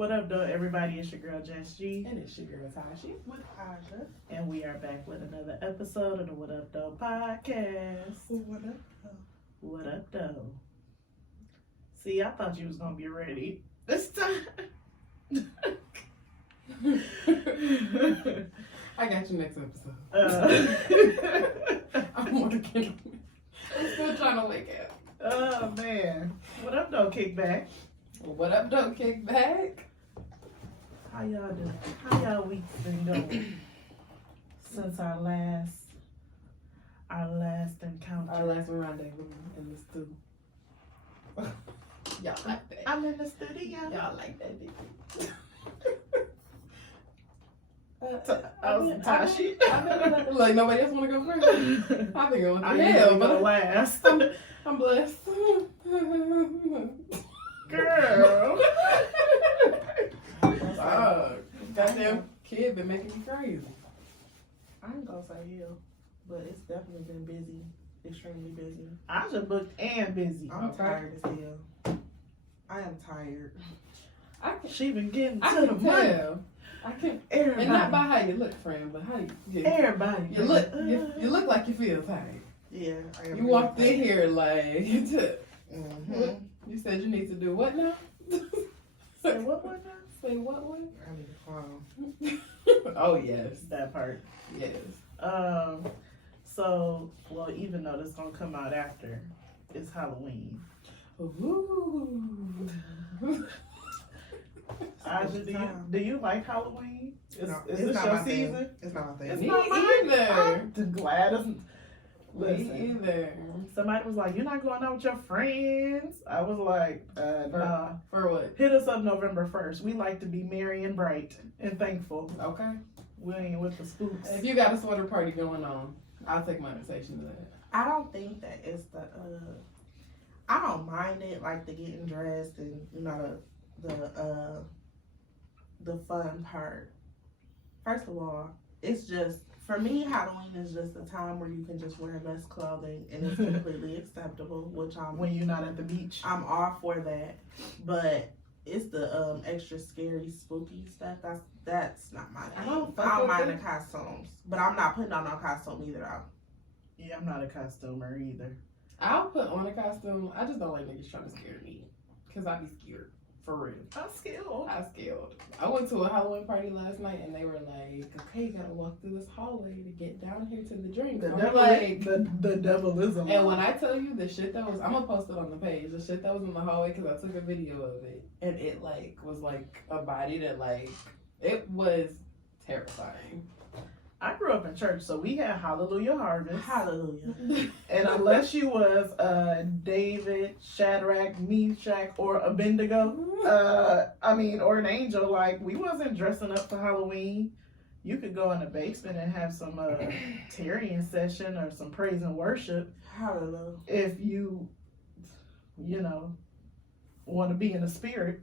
What up, though, everybody? It's your girl, Jess G. And it's your girl, Tashi. With Aja. And we are back with another episode of the What Up, Though podcast. What up, though? What up, though? See, I thought you was going to be ready this time. I got you next episode. I'm working. I'm still trying to wake up. Oh, man. What up, though, Kickback? What up, though, Kickback? How y'all doing? How y'all weeks been going since our last encounter? Our last rendezvous in the stew. Y'all like that? I'm in the studio. Y'all like that, did Tashi. Like nobody else want to go first. I think I went to hell, but last. I'm blessed. Girl. Goddamn kid been making me crazy. I ain't gonna say hell, but it's definitely been busy, extremely busy. I just booked and busy. I'm Okay. tired as hell. I am tired. She been getting I to the can money. tell. I can, Everybody. and not by how you look, friend, but how you Everybody. you look. You look like you feel tired. Yeah, I am. You walked in here like Mm-hmm. you said you need to do what now? Say what now? Say what? What? I need a clown. Oh yes, That part. yes. So, well, even though this gonna come out after, it's Halloween. Ooh. Aja, do you like Halloween? Is this not your my season? thing. It's not my thing. It's Me not mine. either. I'm glad it's. Me Listen, either. somebody was like, "You're not going out with your friends." I was like, "Nah." For what? Hit us up November 1st. We like to be merry and bright and thankful. Okay. We ain't with the spooks. If you got a sweater party going on, I'll take my invitation to that. I don't think that it's the. I don't mind it, like the getting dressed and the fun part. First of all, it's just for me. Halloween is just a time where you can just wear less clothing and it's completely acceptable. Which When you're not at the beach. I'm all for that, but it's the extra scary, spooky stuff. That's not my thing. I don't fuck I don't with mind it. the costumes, but I'm not putting on no costume either. Yeah, I'm not a costumer either. I'll put on a costume. I just don't like niggas trying to scare me. Because I be scared. For real. I'm scared. I scared. I went to a Halloween party last night and they were like, okay, you gotta walk through this hallway to get down here to the drink. The I'm devil, like, the devil is a and when I tell you the shit that was, I'm gonna post it on the page, the shit that was in the hallway, because I took a video of it, and it like was like a body that like, it was terrifying. I grew up in church, so we had Hallelujah Harvest. Hallelujah. And unless you was David, Shadrach, Meshach, or Abednego, or an angel, like, we wasn't dressing up for Halloween. You could go in the basement and have some tarrying session or some praise and worship Hallelujah. if you want to be in the spirit.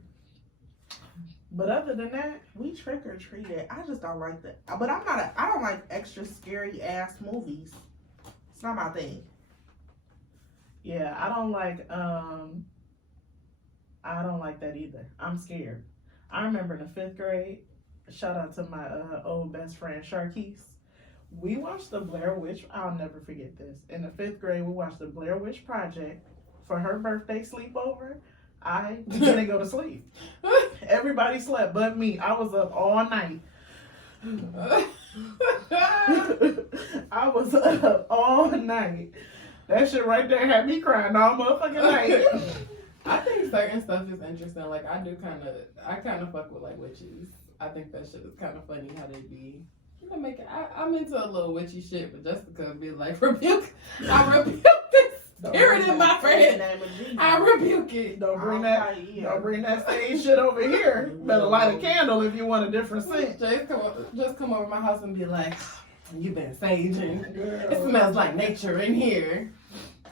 But other than that, We trick or treated. I just don't like that. But I don't like extra scary ass movies. It's not my thing. yeah, I don't like that either. I'm scared. I remember in the 5th grade, shout out to my old best friend Sharkees. We watched the Blair Witch. I'll never forget this. In the 5th grade, we watched the Blair Witch Project for her birthday sleepover. I didn't go to sleep. Everybody slept but me. I was up all night. I was up all night. That shit right there had me crying all motherfucking night. I think certain stuff is interesting. Like I kind of fuck with like witches. I think that shit is kind of funny how they be. You know, I'm into a little witchy shit, but Jessica be like, I rebuke this spirit in my friend. I rebuke it. Don't bring that sage shit over here. Better light a candle if you want a different scent. Just come over my house and be like, you been saging. It smells like nature in here.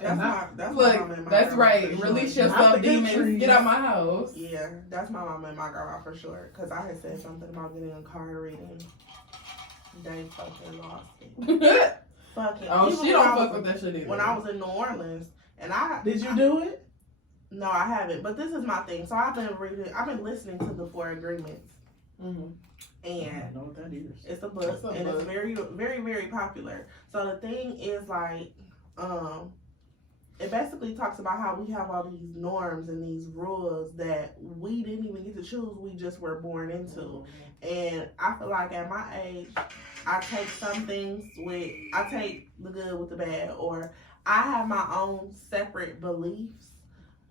That's my mom and my That's grandma right. for sure. Release your Not the stuff, good demons. trees. Get out my house. Yeah, that's my mom and my grandma for sure. Because I had said something about getting a car reading. They fucking lost it. Fucking. Oh, Even she when I don't was- fuck with that shit either. When I was in New Orleans, and Did you do it? No, I haven't. But this is my thing. So I've been listening to the Four Agreements. Mm-hmm. And I don't know what that is. it's a book, and it's very, very, very popular. So the thing is, like, it basically talks about how we have all these norms and these rules that we didn't even get to choose. We just were born into. And I feel like at my age, I take the good with the bad, or I have my own separate beliefs.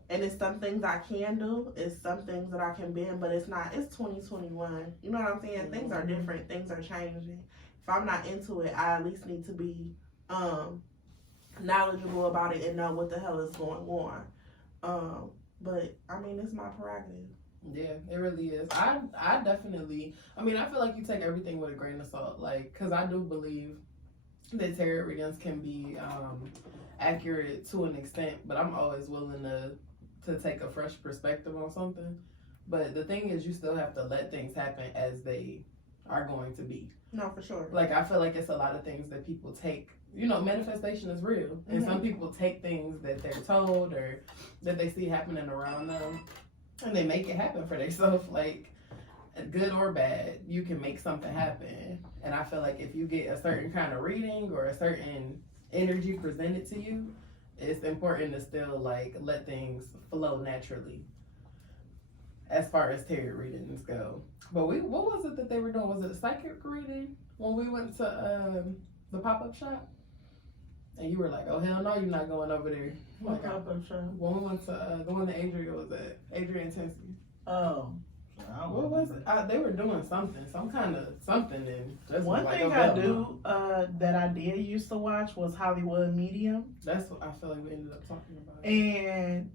And it's some things I can do, it's some things that I can bend, but it's 2021. You know what I'm saying? Things are different, things are changing. If I'm not into it, I at least need to be knowledgeable about it and know what the hell is going on. But I mean, it's my prerogative. Yeah, it really is. I definitely, I mean, I feel like you take everything with a grain of salt, like, because I do believe that tarot readings can be accurate to an extent, but I'm always willing to take a fresh perspective on something. But the thing is, you still have to let things happen as they are going to be. No, for sure. Like, I feel like it's a lot of things that people take, you know, manifestation is real. And some people take things that they're told or that they see happening around them, and they make it happen for themselves. Like, good or bad, you can make something happen. And I feel like if you get a certain kind of reading or a certain energy presented to you, it's important to still, like, let things flow naturally as far as tarot readings go. But what was it that they were doing? Was it a psychic reading when we went to the pop-up shop? And you were like, oh, hell no, you're not going over there. What pop-up shop? When we went to the one that Adrian was at, Adrian Tennessee. Oh. What was it? They were doing some kind of something. And just one like, thing I do that I did used to watch was Hollywood Medium. That's what I feel like we ended up talking about. And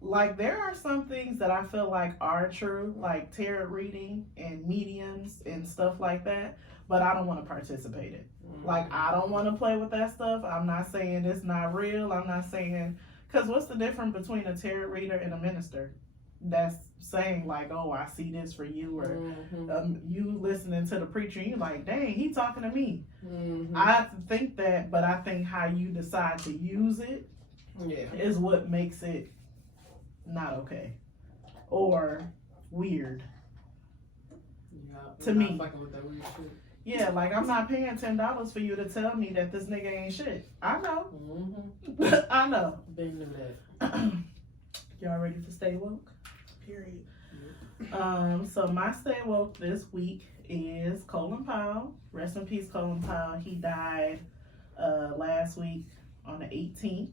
like, there are some things that I feel like are true, like tarot reading and mediums and stuff like that, but I don't want to participate in. Like, I don't want to play with that stuff. I'm not saying it's not real. I'm not saying, because what's the difference between a tarot reader and a minister that's saying, like, oh, I see this for you, or you listening to the preacher, you like, dang, he talking to me. I think that, but I think how you decide to use it is what makes it not okay or weird to me. Yeah, like, I'm not paying $10 for you to tell me that this nigga ain't shit. I know. I know. They knew that. Y'all ready for Stay Woke? Period. So my Stay Woke this week is Colin Powell. Rest in peace, Colin Powell. He died last week on the 18th.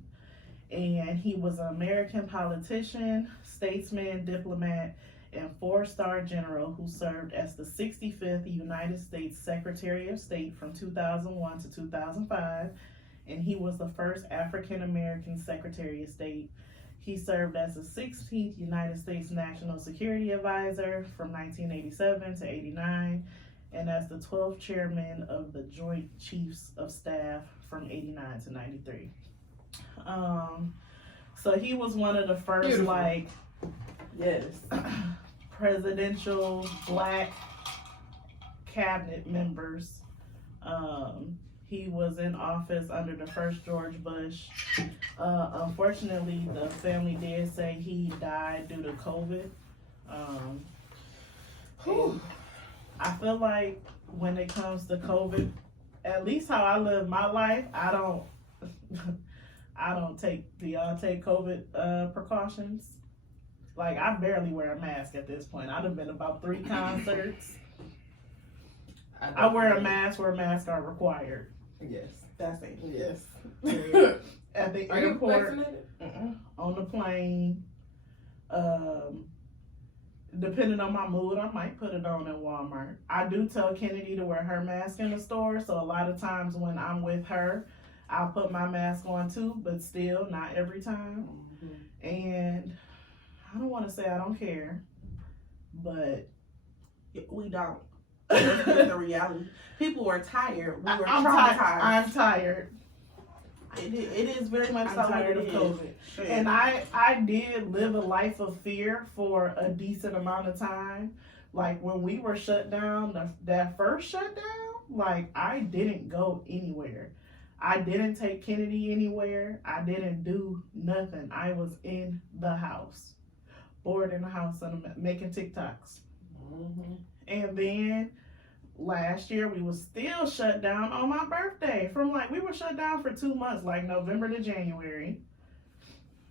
And he was an American politician, statesman, diplomat, and 4-star general who served as the 65th United States Secretary of State from 2001 to 2005. And he was the first African American Secretary of State. He served as the 16th United States National Security Advisor from 1987 to 89, and as the 12th Chairman of the Joint Chiefs of Staff from 89 to 93. So he was one of the first, like, presidential black cabinet members. He was in office under the first George Bush. Unfortunately, the family did say he died due to COVID. I feel like when it comes to COVID, at least how I live my life, I don't take, do y'all take COVID precautions? Like, I barely wear a mask at this point. I've been about 3 concerts. I wear a mask where masks are required. Yes. That's it. Yes. At the Are airport, you vaccinated? on the plane. Depending on my mood, I might put it on in Walmart. I do tell Kennedy to wear her mask in the store, so a lot of times when I'm with her, I'll put my mask on too, but still, not every time. And I don't want to say I don't care, but we don't. That's the reality. People are tired. We were traumatized. I'm tired. It is very much I'm so tired of it is. COVID. Sure. And I did live a life of fear for a decent amount of time. Like, when we were shut down, that first shutdown, like, I didn't go anywhere. I didn't take Kennedy anywhere. I didn't do nothing. I was in the house, bored in the house, and making TikToks. Mm-hmm. And then last year we was still shut down on my birthday. We were shut down for 2 months, like November to January.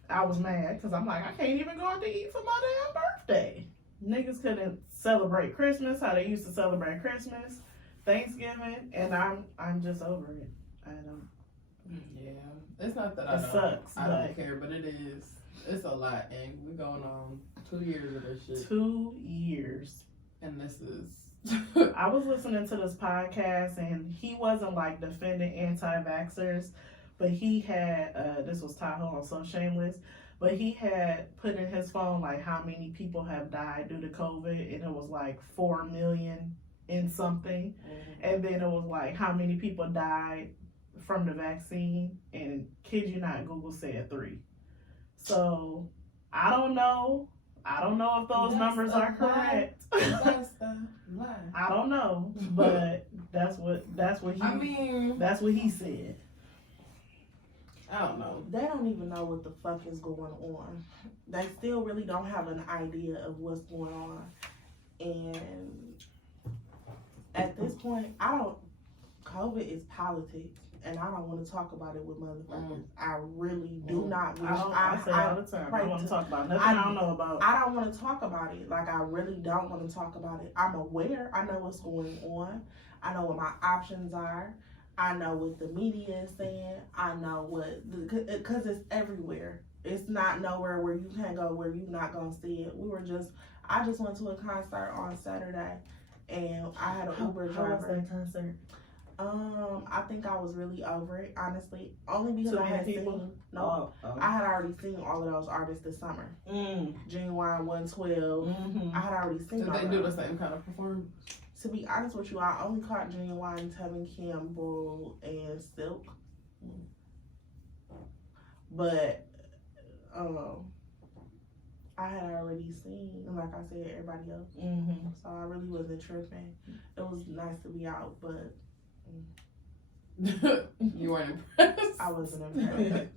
I was mad because I'm like, I can't even go out to eat for my damn birthday. Niggas couldn't celebrate Christmas how they used to celebrate Christmas, Thanksgiving, and I'm just over it. I don't. Yeah, it's not that It sucks. I don't care, but it is. It's a lot, and we're going on 2 years of this shit. 2 years. And this is. I was listening to this podcast, and he wasn't like defending anti-vaxxers, but he had this was Tahoe on So Shameless, but he had put in his phone like how many people have died due to COVID, and it was like 4 million in something, and then it was like how many people died from the vaccine, and kid you not, Google said 3. So I don't know if those numbers are correct. That's the lie. I don't know, but that's what he said. I don't know. They don't even know what the fuck is going on. They still really don't have an idea of what's going on. And at this point, COVID is politics. And I don't want to talk about it with motherfuckers. I really do not. I say all the time. I don't want to talk about nothing I don't know about. I don't want to talk about it. Like, I really don't want to talk about it. I'm aware. I know what's going on. I know what my options are. I know what the media is saying. I know what, because it's everywhere. It's not nowhere where you can't go where you're not going to see it. I just went to a concert on Saturday, and I had an Uber driver. How was that concert? I think I was really over it, honestly. Only because I had seen, I had already seen all of those artists this summer. Genuine, 112. I had already seen Did all they of do those. the same kind of performance? To be honest with you, I only caught Genuine, Tevin Campbell, and Silk. But, I had already seen, like I said, everybody else. So I really wasn't tripping. It was nice to be out, but You weren't impressed? I wasn't impressed.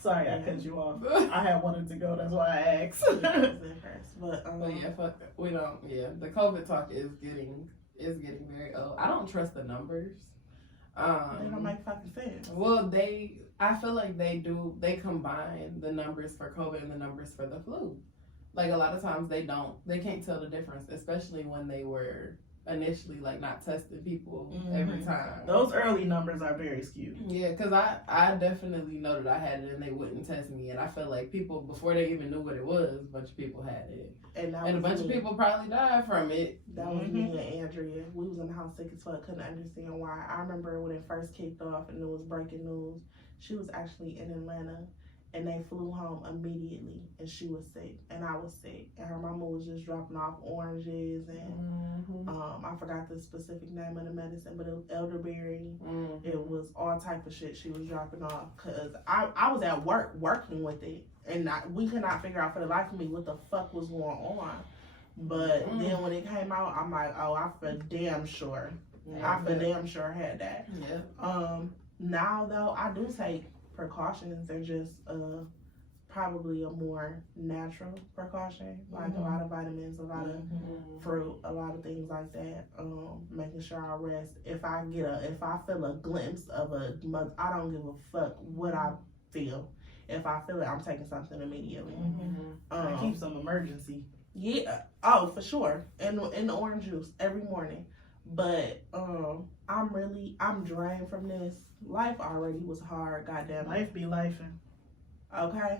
Sorry, I cut you off. I had wanted to go, that's why I asked. I wasn't impressed. But yeah, fuck that. We don't. Yeah, the COVID talk is getting very old. I don't trust the numbers. They don't make fucking sense. Well, I feel like they combine the numbers for COVID and the numbers for the flu. Like, a lot of times they can't tell the difference, especially when they were initially like not testing people every time. Those early numbers are very skewed. Yeah, because I definitely know that I had it and they wouldn't test me, and I feel like people, before they even knew what it was, a bunch of people had it, and a bunch of people probably died from it. That was me and Andrea. We was in the house sick as fuck, couldn't understand why. I remember when it first kicked off and it was breaking news. She was actually in Atlanta, and they flew home immediately, and she was sick, and I was sick, and her mama was just dropping off oranges, and I forgot the specific name of the medicine, but it was elderberry. It was all type of shit she was dropping off, because I was at work working with it, and we could not figure out for the life of me what the fuck was going on. But then when it came out, I'm like, oh, I for damn sure. I for damn sure had that. Yeah. Now, though, I do take precautions. They're just probably a more natural precaution, like a lot of vitamins, a lot of fruit, a lot of things like that. Making sure I rest. If I feel a glimpse of a month, I don't give a fuck what I feel. If I feel it, I'm taking something immediately. I keep some emergency. Yeah. Oh, for sure. And the orange juice every morning. But I'm drained from this. Life already was hard, goddamn. Life be lifing. Okay.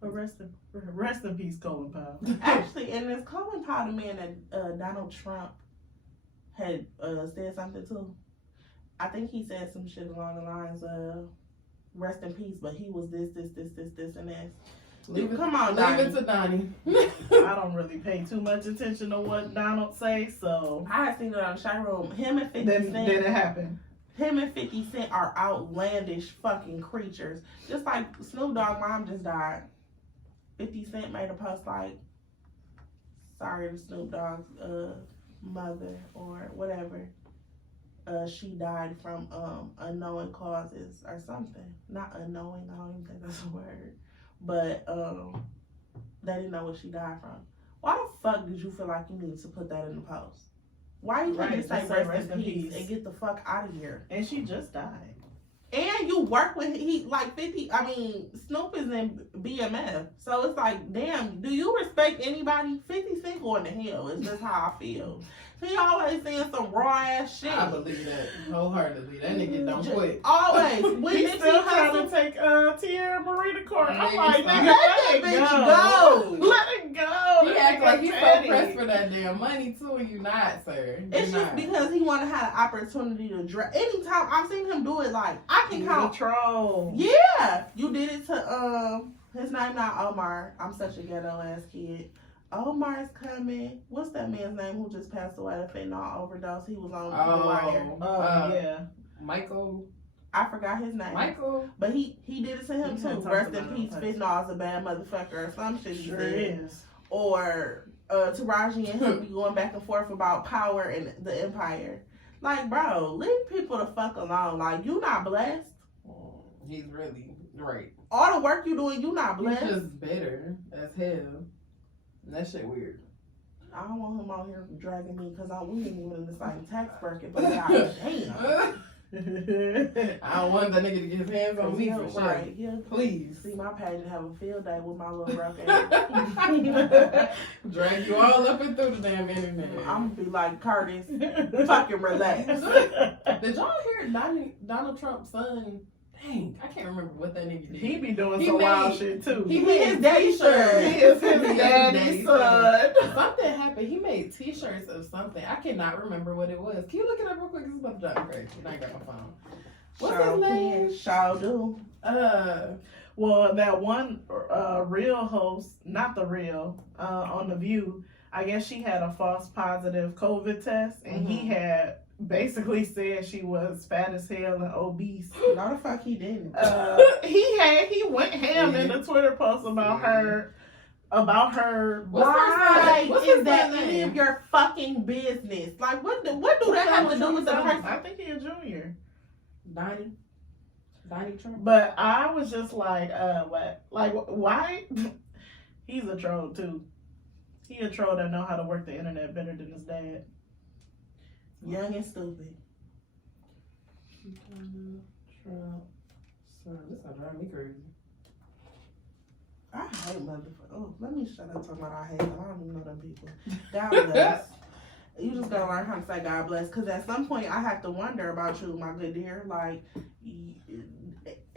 But rest in peace, Colin Powell. Actually, in this Colin Powell, the man that Donald Trump had said something to. I think he said some shit along the lines of rest in peace, but he was this, and this. Come on, Donnie. Leave it to Donnie. I don't really pay too much attention to what Donald say, so I had seen it on the Shade Room. Him and 50 Cent. Then it happened. Him and 50 Cent are outlandish fucking creatures. Just like Snoop Dogg mom just died. 50 Cent made a post like, sorry to Snoop Dogg's mother or whatever. she died from unknown causes or something. Not unknowing, I don't even think that's a word. But they didn't know what she died from. Why the fuck did you feel like you needed to put that in the post? Why you couldn't just say rest in peace and get the fuck out of here? And she just died. And you work with Snoop is in BMF. So it's like, damn, do you respect anybody? 50 Cent going to hell is just how I feel. He always saying some raw ass shit. I believe that wholeheartedly. That nigga don't quit. Always. When He's still trying to take Tierra Marie to court. I'm like, nigga, let that bitch go. Let it go. He act like he's so pressed for that damn money too, and you not, sir. It's just because he want to have an opportunity to dress. Anytime I've seen him do it, like I can count. Troll. Yeah, you did it to his name not Omar. I'm such a ghetto ass kid. Omar's coming. What's that man's name who just passed away of fentanyl overdose? He was on the wire. Yeah. Michael. I forgot his name. Michael. But he did it to him too. Rest in peace. Fentanyl is a bad motherfucker or some shit. Sure is. Or Taraji and him be going back and forth about power and the empire. Like, bro, leave people the fuck alone. Like, you not blessed. He's really right. All the work you doing, you not blessed. He's just bitter as hell. And that shit weird. I don't want him out here dragging me because we ain't even in the same tax bracket. But god damn. I don't want that nigga to get his hands on me for sure. Right, yeah. Please. See my page and have a field day with my little broken ass. Drag you all up and through the damn internet. I'm gonna be like, Curtis, fucking relax. Did y'all hear Donald Trump's son? Dang, I can't remember what that nigga did. He be doing some wild shit too. He made his daddy's son. He is his daddy's son. Something happened. He made t-shirts of something. I cannot remember what it was. Can you look it up real quick? This is about to drive me crazy. I ain't got my phone. What's his name? Shall do. Well, that one real host, not the real, on The View, I guess she had a false positive COVID test, and he had basically said she was fat as hell and obese. No, the fuck he didn't. He went ham in the Twitter post about her. Why is that name? any of your fucking business? Like, what do that have to do with the person? I think he's a junior. Donnie Trump. But I was just like, what? Like, why? He's a troll too. He a troll that know how to work the internet better than his dad. Young and stupid. Trump. Son, this gonna drive me crazy. I hate motherfuckers. Oh, let me shut up talking about I hate them. I don't even know them people. God bless. You just gotta learn how to say God bless. Because at some point, I have to wonder about you, my good dear. Like,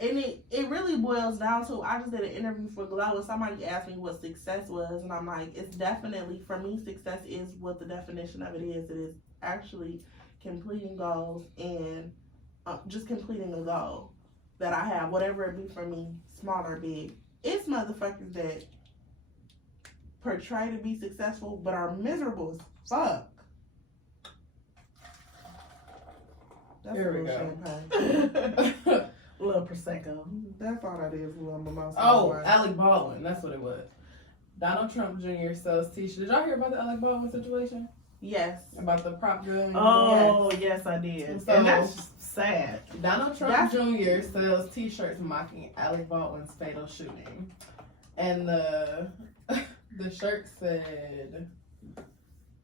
and it really boils down to, I just did an interview for Glow and somebody asked me what success was. And I'm like, it's definitely, for me, success is what the definition of it is. It is actually completing goals and just completing a goal that I have, whatever it be for me, small or big. It's motherfuckers that portray to be successful but are miserable as fuck. That's Here a we little go. champagne. A little prosecco. That's all that is, a little mimosa. Oh, Alec Baldwin. That's what it was. Donald Trump Jr. sells t-shirts. Did y'all hear about the Alec Baldwin situation? Yes. About the prop gun? Oh, yes, I did. So, and that's sad. Donald Trump Jr. sells t-shirts mocking Alec Baldwin's fatal shooting. And the shirt said,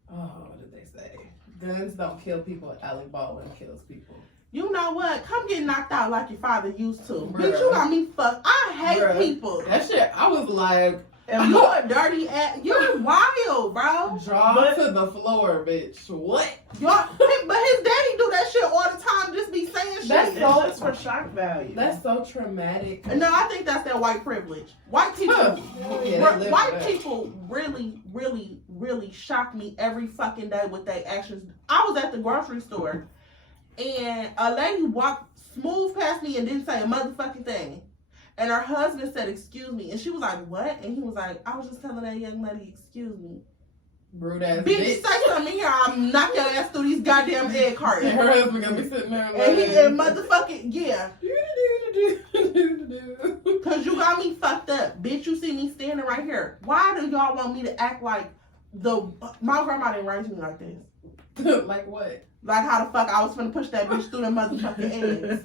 what did they say? Guns don't kill people, Alec Baldwin kills people. You know what? Come get knocked out like your father used to. Bruh. Bitch, you got me fucked. I hate Bruh. people. That shit, I was like, You a dirty ass. You're wild, bro. draw to the floor, bitch. What? But his daddy do that shit all the time. Just be saying shit. That's It's so- just for shock value. That's so traumatic. No, I think that's that white privilege. White people, Yeah, they live white for that. people really, really, really shock me every fucking day with their actions. I was at the grocery store and a lady walked smooth past me and didn't say a motherfucking thing. And her husband said, "Excuse me," and she was like, "What?" And he was like, "I was just telling that young lady, excuse me." Rude ass Bitch, bitch. say something here. I'm knock your ass through these goddamn egg And cartons. her husband gonna be sitting there And he and like, motherfucking, yeah. Cause you got me fucked up. Bitch, you see me standing right here. Why do y'all want me to act like my grandma didn't raise me like this? Like what? Like how the fuck I was finna push that bitch through them motherfucking eggs.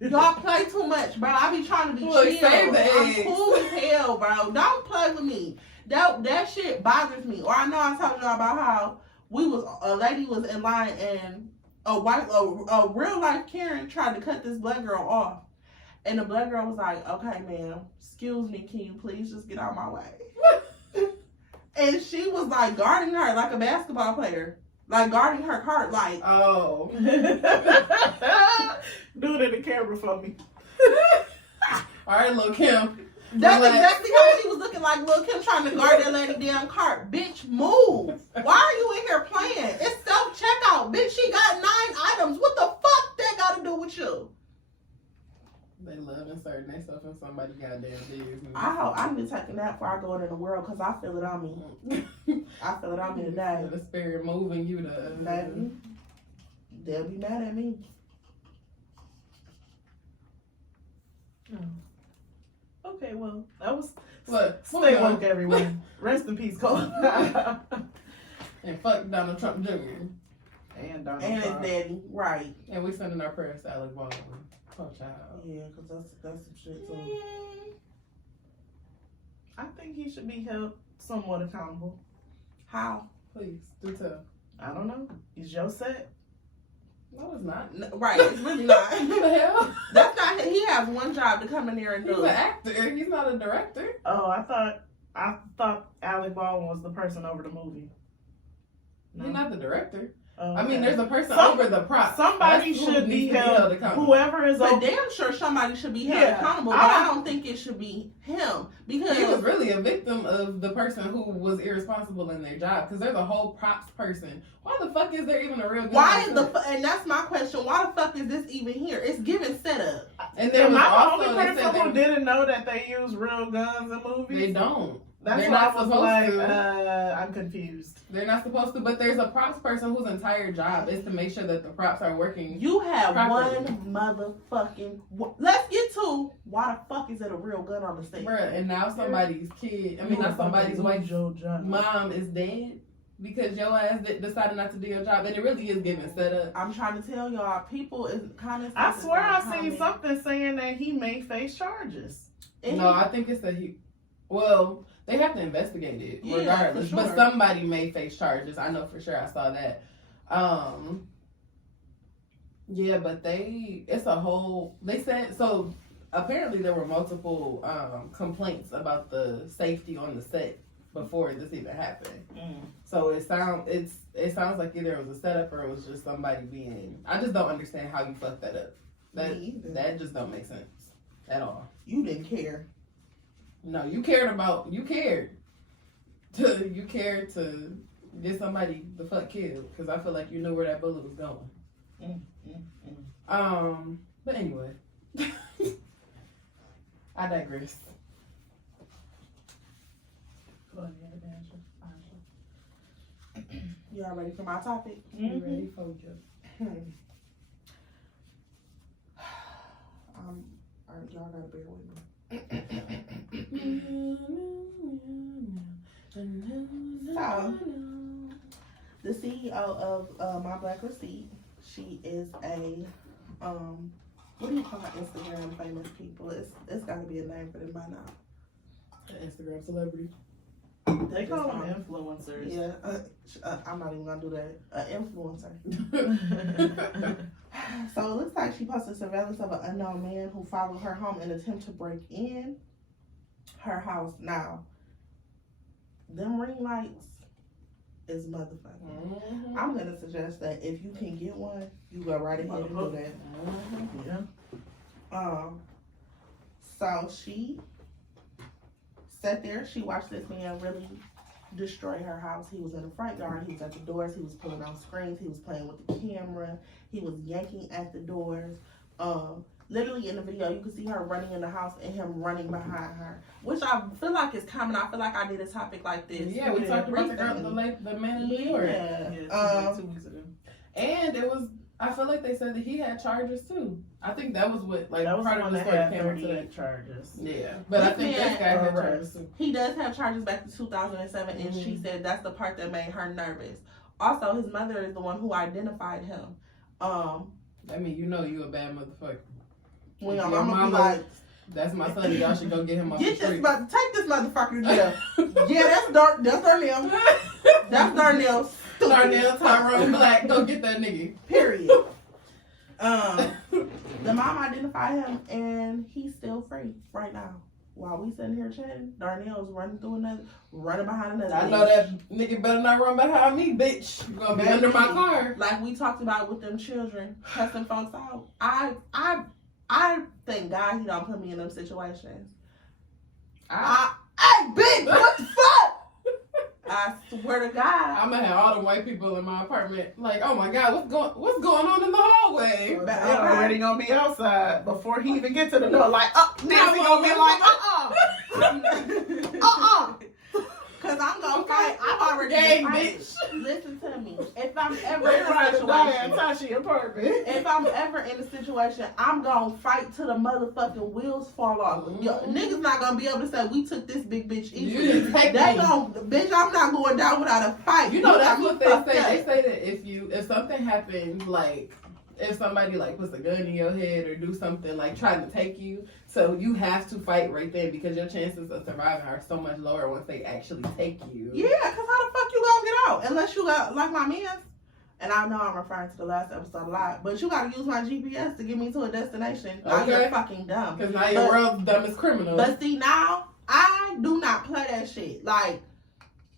Y'all play too much, bro. I be trying to be Look, chill. save the I'm eggs. cool as hell, bro. Don't play with me. That shit bothers me. Or I know I told y'all about how a lady was in line and a real life Karen tried to cut this black girl off. And the black girl was like, okay, ma'am, excuse me, can you please just get out my way? And she was like guarding her like a basketball player. Like guarding her cart, like. Oh. Do it in the camera for me. All right, Lil' Kim. That's Relax. exactly how she was looking like Lil' Kim trying to guard that lady damn cart. Bitch, move. Why are you in here playing? It's self-checkout. Bitch, she got 9 items. What the fuck that got to do with you? They love inserting themselves in somebody's goddamn business. I hope I need to take a nap before I go into the world because I feel it on me. I feel it on me today. The spirit moving you to. Baby, they'll be mad at me. Okay, well, that was. Look, Stay woke, everyone. Rest in peace, Cole. And fuck Donald Trump Jr. And Donald And his Trump. daddy, right. And we sending our prayers to Alec Baldwin. Poor child. Yeah, because that's some shit too. I think he should be held somewhat accountable. How? Please, do tell. I don't know. It's your set. No, it's not. No, right, it's really not. What the hell? That's not. He has one job to come in there and He's do an it. actor. He's not a director. Oh, I thought Alec Baldwin was the person over the movie. No. He's not the director. Oh, I mean, okay. there's a person Some- over the prop. Somebody That's who should be needs to held. accountable. Whoever is But over. damn sure somebody should be held Yeah, accountable. But I don't think it should be him because He was really a victim of the person who was irresponsible in their job. Because there's a whole props person. Why the fuck is there even a real gun? why on is the set? and that's my question. Why the fuck is this even here? It's given setup. And there Am was I the also only they person said who didn't know that they use real guns in movies? they don't. That's They're why not I was supposed like, to. I'm confused. They're not supposed to, but there's a props person whose entire job is to make sure that the props are working. You have Properly. one motherfucking. Let's get to why the fuck is it a real gun on the set? Bruh, and now somebody's kid, I mean, not somebody's wife, job. mom is dead because your ass decided not to do your job. And it really is giving setup. I'm trying to tell y'all, people is kind of. I swear I seen something saying that he may face charges. No, I think it's that he. Well, they have to investigate it Yeah, regardless. for But sure. somebody may face charges. I know for sure. I saw that. Yeah, but it's a whole. They said so. Apparently, there were multiple complaints about the safety on the set before this even happened. So it sounds like either it was a setup or it was just somebody being. I just don't understand how you fucked that up. Me either. That just don't make sense at all. You didn't care. No, you cared to get somebody the fuck killed because I feel like you knew where that bullet was going. But anyway, I digress. Go ahead, Asha. Y'all ready for my topic? You ready for you? Y'all gotta bear with me. So, the CEO of My Black Receipt, she is a what do you call Instagram famous people? It's got to be a name for them by now. Instagram celebrity. They call them influencers. Yeah, I'm not even gonna do that. An influencer. So it looks like she posted surveillance of an unknown man who followed her home in an attempt to break in her house. Now, them ring lights is motherfucking. I'm gonna suggest that if you can get one, you go right ahead and do that. Yeah. So she sat there. She watched this man really destroy her house. He was in the front yard. He was at the doors. He was pulling on screens. He was playing with the camera. He was yanking at the doors. Literally in the video, you can see her running in the house and him running behind her, which I feel like is common. I feel like I did a topic like this. Yeah, we talked about the man in New York. Yeah, 2 weeks ago. And it was. I feel like they said that he had charges too. I think that was what That was part the of one the that story had came up today. 38 charges. Yeah, but I think this guy had charges too. He does have charges back to 2007, and she said that's the part that made her nervous. Also, his mother is the one who identified him. I mean, you know you a bad motherfucker. When If your your mama be mama- like, That's my son. Y'all should go get him off get the this street. take this motherfucker to jail. Yeah, that's Darnell. That's Darnell. Darnell Tyrone Black, go get that nigga. Period. The mom identified him, and he's still free right now. While we sitting here chatting, Darnell's running behind another. I bitch. know that nigga better not run behind me, bitch. You gonna be under my car. Like we talked about with them children, cussing folks out. I thank God he don't put me in them situations. Hey, bitch, what the fuck? I swear to God. I'm gonna have all the white people in my apartment like, oh my God, what's going on in the hallway? They're already gonna be outside before he even gets to the door. Like, Nancy gonna be like, Cause I'm gonna fight. I'm already Gang, fighting. bitch. Listen to me. If I'm ever We're in a trying to die in situation, Tashi apartment. if I'm ever in a situation, I'm gonna fight till the motherfucking wheels fall off. Yo, niggas not gonna be able to say we took this big bitch You easy. just take They me. bitch, I'm not going down without a fight. You know that's got what me they fucked say. up. They say that if something happens, like if somebody like puts a gun in your head or do something like trying to take you, so you have to fight right there because your chances of surviving are so much lower once they actually take you. Yeah, cause how the fuck you gonna get out unless you got like my man's? And I know I'm referring to the last episode a lot, but you gotta use my GPS to get me to a destination. Now Okay. you're fucking dumb. Because now your world's dumb as criminal. But see, now I do not play that shit. Like,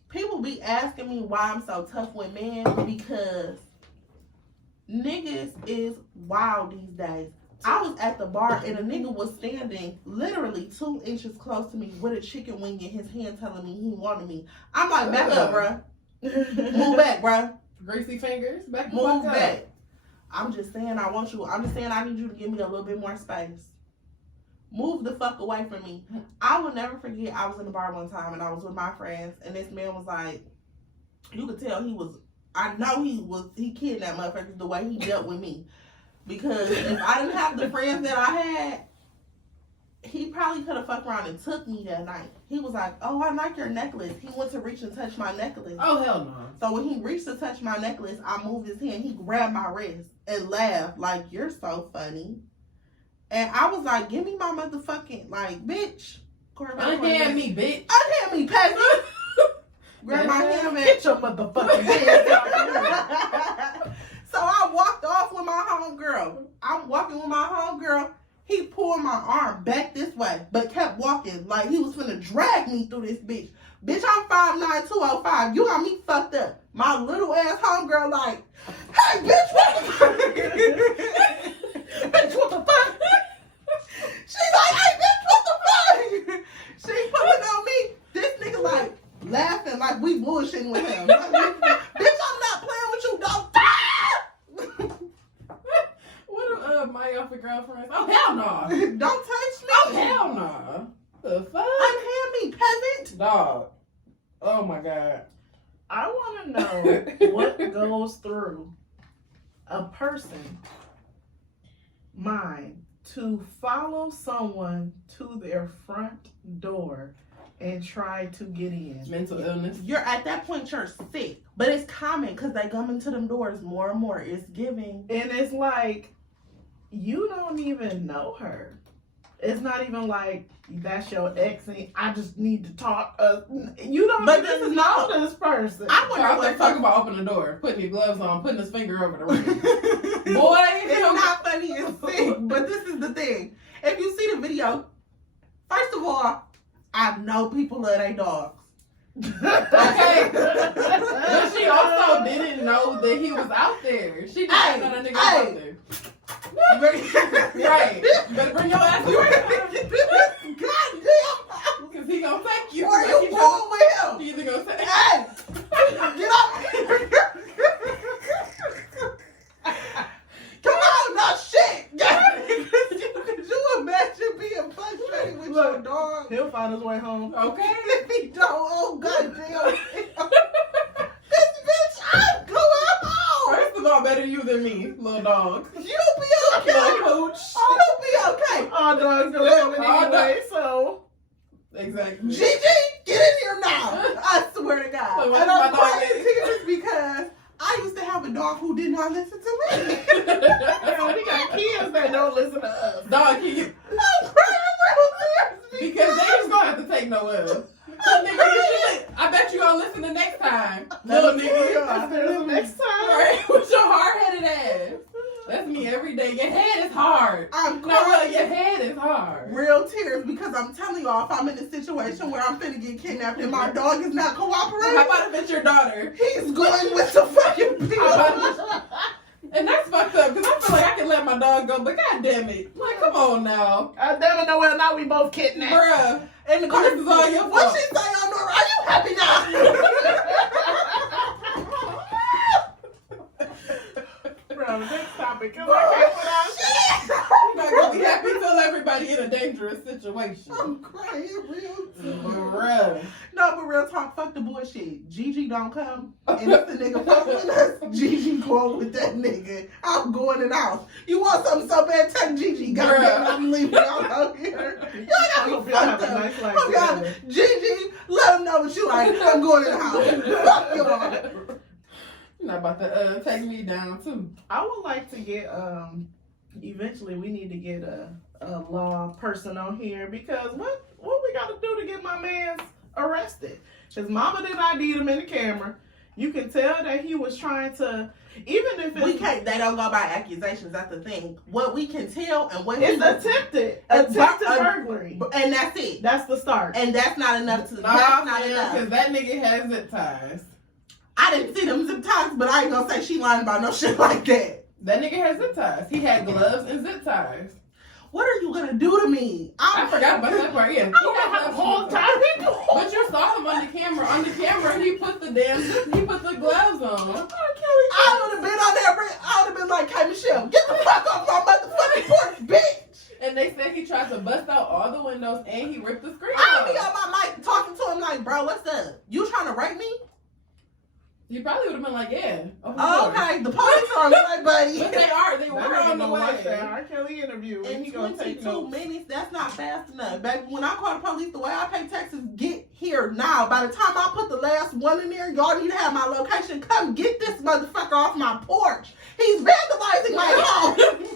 people be asking me why I'm so tough with men because niggas is wild these days. I was at the bar and a nigga was standing literally 2 inches close to me with a chicken wing in his hand telling me he wanted me. I'm like, back up, bruh. Move back, bruh. Greasy fingers, back the Move fuck back. up. I'm just saying I want you. I'm just saying I need you to give me a little bit more space. Move the fuck away from me. I will never forget I was in the bar one time and I was with my friends and this man was like, you could tell I know he kidnapped motherfuckers the way he dealt with me. Because if I didn't have the friends that I had, he probably could have fucked around and took me that night. He was like, oh, I like your necklace. He went to reach and touch my necklace. Oh, hell no. So when he reached to touch my necklace, I moved his hand. He grabbed my wrist and laughed like, you're so funny. And I was like, give me my motherfucking, like, bitch. Unhand me, bitch. Unhand me, peasant. Grab my hand, man. Get your motherfucking hands out. So I walked off with my homegirl. I'm walking with my homegirl. He pulled my arm back this way, but kept walking like he was finna drag me through this bitch. Bitch, I'm 5'9", 205. You got me fucked up. My little ass homegirl like, hey, bitch, what the fuck? Bitch, what the fuck? She's like, hey, bitch, what the fuck? She pulling on me. This nigga like laughing like we bullshitting with him. Like, bitch, I'm not playing with you, dog. What are my other girlfriends? Oh, hell no. Don't touch me. Oh, hell no. The fuck? Unhand me, peasant. Dog. Oh, my God. I want to know what goes through a person mind to follow someone to their front door and try to get in. Mental illness. You're at that point, you're sick. But it's common because they come into them doors more and more. It's giving. And it's like, you don't even know her. It's not even like that's your ex and I just need to talk. You don't But even this is know not- this person. I What wonder the what fuck about opening the door, putting your gloves on, putting his finger over the ring? Boy, Boy, it's not funny and sick. But this is the thing. If you see the video, first of all, I know people love their dogs. Okay. But she also didn't know that he was out there. She didn't know that nigga was out there. Right. Better bring your ass over. God damn. Because he gonna take you. Or you pull with him. He either gonna say, Hey, get off here. Come on, no shit. Could you imagine being frustrated with your dog? He'll find his way home. okay. If he don't, oh goddamn. This bitch, I'm going home. First of all, better you than me, little dog. You'll be okay. Little pooch. You'll be okay. All dogs gonna have it All anyway, so. Exactly. Gigi, get in here now. I swear to God. Wait, what's And I'm my dog crying name? tears because I used to have a dog who did not listen to me. Girl, we got kids that don't listen to us. Dog, can you? I'm crying Because they just gonna have to take no L. I bet you gonna listen the next time. Little nigga. Next time. Right? With your hard-headed ass. That's me every day. Your head is hard. I'm No, crying. your head is hard. Real tears because I'm telling y'all, if I'm in a situation where I'm finna get kidnapped and my dog is not cooperating, How about if it's your daughter? he's going with the fucking people. And that's fucked up because I feel like I can let my dog go, but god damn it. Like, come on now. I never know whether or not we both kidnapped. Bruh. And the car This is all your fault. What she say on Nora? Are you happy now? Bro, next topic. Cause I can't put out shit. You're not gonna be happy to tell everybody in a dangerous situation. I'm crying real too. Bruh. No, but real talk, fuck the bullshit. Gigi don't come, and if the nigga fuck with us, Gigi going with that nigga. I'm going in the house. You want something so bad, tell Gigi. Goddamn, Bruh. I'm leaving y'all out here. Y'all got Hope me y'all fucked have a up. nice life Oh God, together. Gigi, let them know what you like. I'm going in the house. Fuck y'all. You're not about to take me down too. I would like to get eventually we need to get a law person on here because what we gotta do to get my man arrested? His mama didn't ID him in the camera. You can tell that he was trying to, even if We it's can't. They don't go by accusations. That's the thing. What we can tell and what it's attempted burglary. and that's it. That's the start. And that's not enough to. Nah, That's not man, enough. because that nigga has zip ties. I didn't see them zip ties, but I ain't gonna say she lying about no shit like that. That nigga has zip ties. He had gloves and zip ties. What are you gonna do to me? I forgot about that part. Yeah, he had the whole time he do. But you saw him on the camera. On the camera, he put the gloves on. I would have been on that. I would have been like, "Hey Michelle, get the fuck off my motherfucking porch, bitch!" And they said he tried to bust out all the windows and he ripped the screen I'll be off. on my mic talking to him like, "Bro, what's up? You trying to rape me?" You probably would have been like, yeah. Oh, okay, the police are on the way, buddy. But they were on the Watch that way. R. Kelly interview. In He gonna take 22 notes. minutes, that's not fast enough. Baby, when I call the police, the way I pay taxes, get here now. By the time I put the last one in there, y'all need to have my location. Come get this motherfucker off my porch. He's vandalizing my home.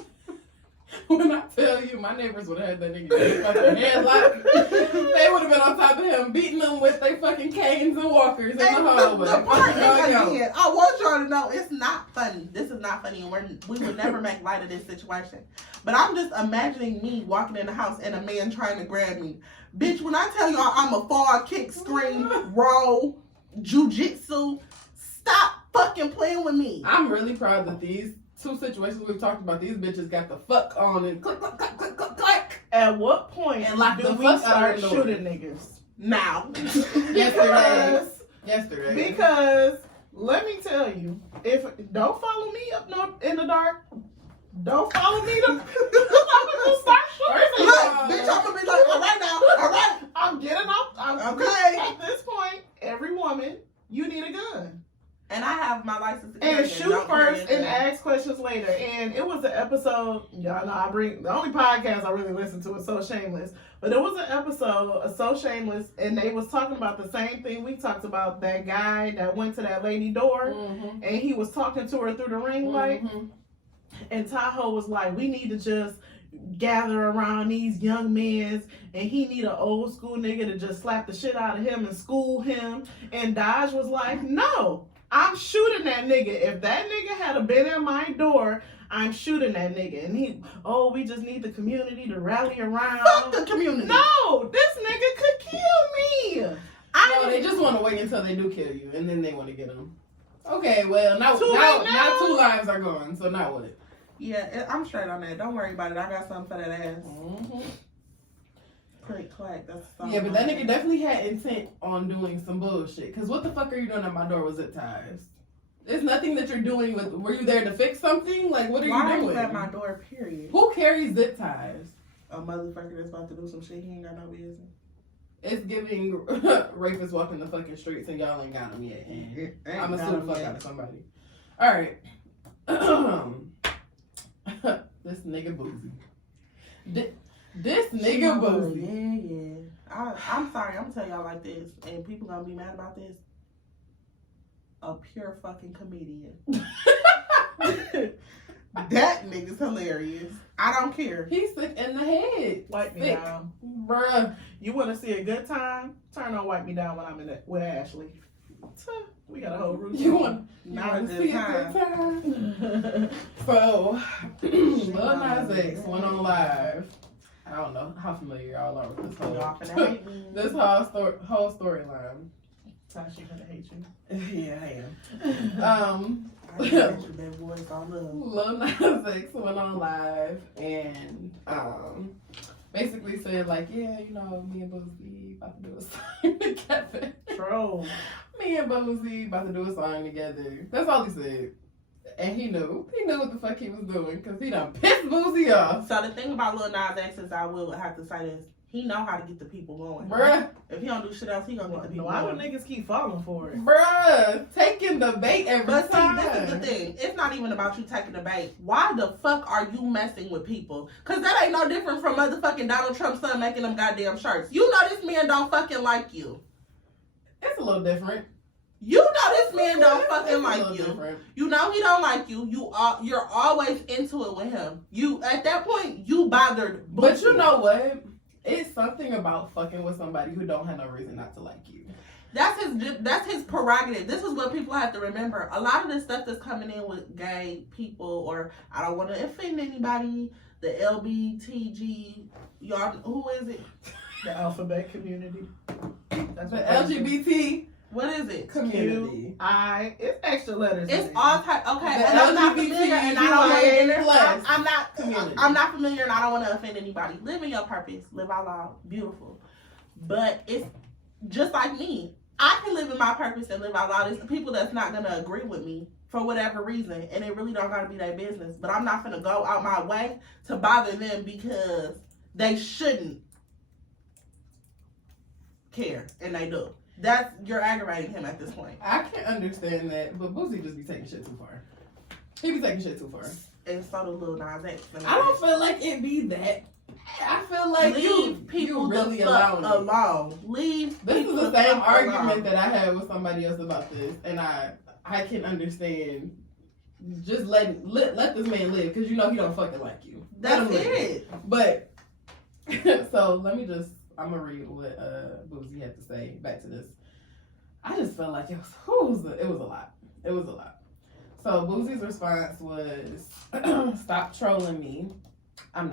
When I tell you, my neighbors would have had that nigga in his fucking headlock. They would have been on top of him, beating them with their fucking canes and walkers in the And hallway. the part Fucking dog again, I want y'all to know it's not funny. This is not funny, and we would never make light of this situation. But I'm just imagining me walking in the house and a man trying to grab me. Bitch, when I tell y'all I'm a fall, kick, scream, roll, jujitsu, stop fucking playing with me. I'm really proud that these two situations we've talked about, these bitches got the fuck on and click, click, click, click, click, click. At what point And lock do the we fuck start out of the shooting niggas? Now. Yesterday. Because let me tell you, if don't follow me up in the dark, don't follow me to I'm gonna start shooting. Look, bitch, I'm gonna be like, all right now, all right. I'm getting up. Okay. At this point, every woman, you need a gun. And I have my license to And carry shoot don't carry first and anything. ask questions later. And it was an episode, y'all know I bring, the only podcast I really listen to is So Shameless. But it was an episode of So Shameless, and they was talking about the same thing we talked about, that guy that went to that lady door, and he was talking to her through the ring light. And Tahoe was like, we need to just gather around these young men, and he need an old school nigga to just slap the shit out of him and school him. And Dodge was like, no, I'm shooting that nigga. If that nigga had been at my door, I'm shooting that nigga. And we just need the community to rally around. Fuck the community. No, this nigga could kill me. No, they just want to wait until they do kill you, and then they want to get them. Okay, well, now two lives are gone, so now what? Yeah, I'm straight on that. Don't worry about it. I got something for that ass. Click, clack. That's something. Yeah, but that nigga definitely had intent on doing some bullshit. Because what the fuck are you doing at my door with zip ties? There's nothing that you're doing with. Were you there to fix something? Like, what are Why you are doing? you at my door, period? Who carries zip ties? A motherfucker that's about to do some shit he ain't got no business. It's giving rapists walking the fucking streets and y'all ain't got them yet. I'm gonna sue the fuck out of somebody. Alright. This nigga boozy. This nigga boozy. Yeah. I'm sorry. I'm gonna tell y'all like this, and people gonna be mad about this. a pure fucking comedian. That nigga's hilarious. I don't care. He's sick in the head. Wipe me Sick. down. Bruh. You want to see a good time? Turn on Wipe Me Down when I'm in it with Ashley. We got a whole routine. You want Not a to good see time. a good time? So, Lil Nas X went on live. I don't know how familiar y'all are with this Y'all whole finna hate me. this whole storyline. Tasha gonna hate you. Yeah, I am. I got you, that voice on love. Lil Nas X went on live and basically said like, yeah, you know, me and Boosie about to do a song together. Troll. Me and Boosie about to do a song together. That's all he said. And he knew what the fuck he was doing because he done pissed Boosie off. So the thing about Lil Nas X is I will have to say this. He know how to get the people going. Bruh, If he don't do shit else, he gonna get the people Why do going. niggas keep falling for it? bruh, taking the bait every But see, time. this is the thing. It's not even about you taking the bait. Why the fuck are you messing with people? Because that ain't no different from motherfucking Donald Trump's son making them goddamn shirts. You know this man don't fucking like you. It's a little different. You know this man don't It's fucking a like little you. different. You know he don't like you. You're always into it with him. You at that point you bothered. But you know what? It's something about fucking with somebody who don't have no reason not to like you. That's his prerogative. This is what people have to remember. A lot of the stuff that's coming in with gay people, or I don't want to offend anybody, the LBTG, y'all, who is it? The alphabet community. That's The what LGBT What is it? community. it's extra letters. It's in all type. Okay, The and I'm not familiar, and I don't LGBTQIA+. want to. I'm not. Community. I'm not familiar, and I don't want to offend anybody. Live in your purpose. Live out loud. Beautiful. But it's just like me. I can live in my purpose and live out loud. It's the people that's not gonna agree with me for whatever reason, and it really don't gotta be their business. But I'm not gonna go out my way to bother them because they shouldn't care, and they do. You're aggravating him at this point. I can understand that, but Boosie just be taking shit too far. He be taking shit too far. And so do Lil Nas X. I don't feel like it be that. I feel like Leave people you really the fuck allowing it. alone. Leave. This is people the same fuck argument alone. that I had with somebody else about this, and I can understand. Just let this man live, because you know he don't fucking like you. Let That's him live. it. But so I'm gonna read what Boosie had to say back to this. I just felt like it was a lot. It was a lot. So Boosie's response was, "Stop trolling me. I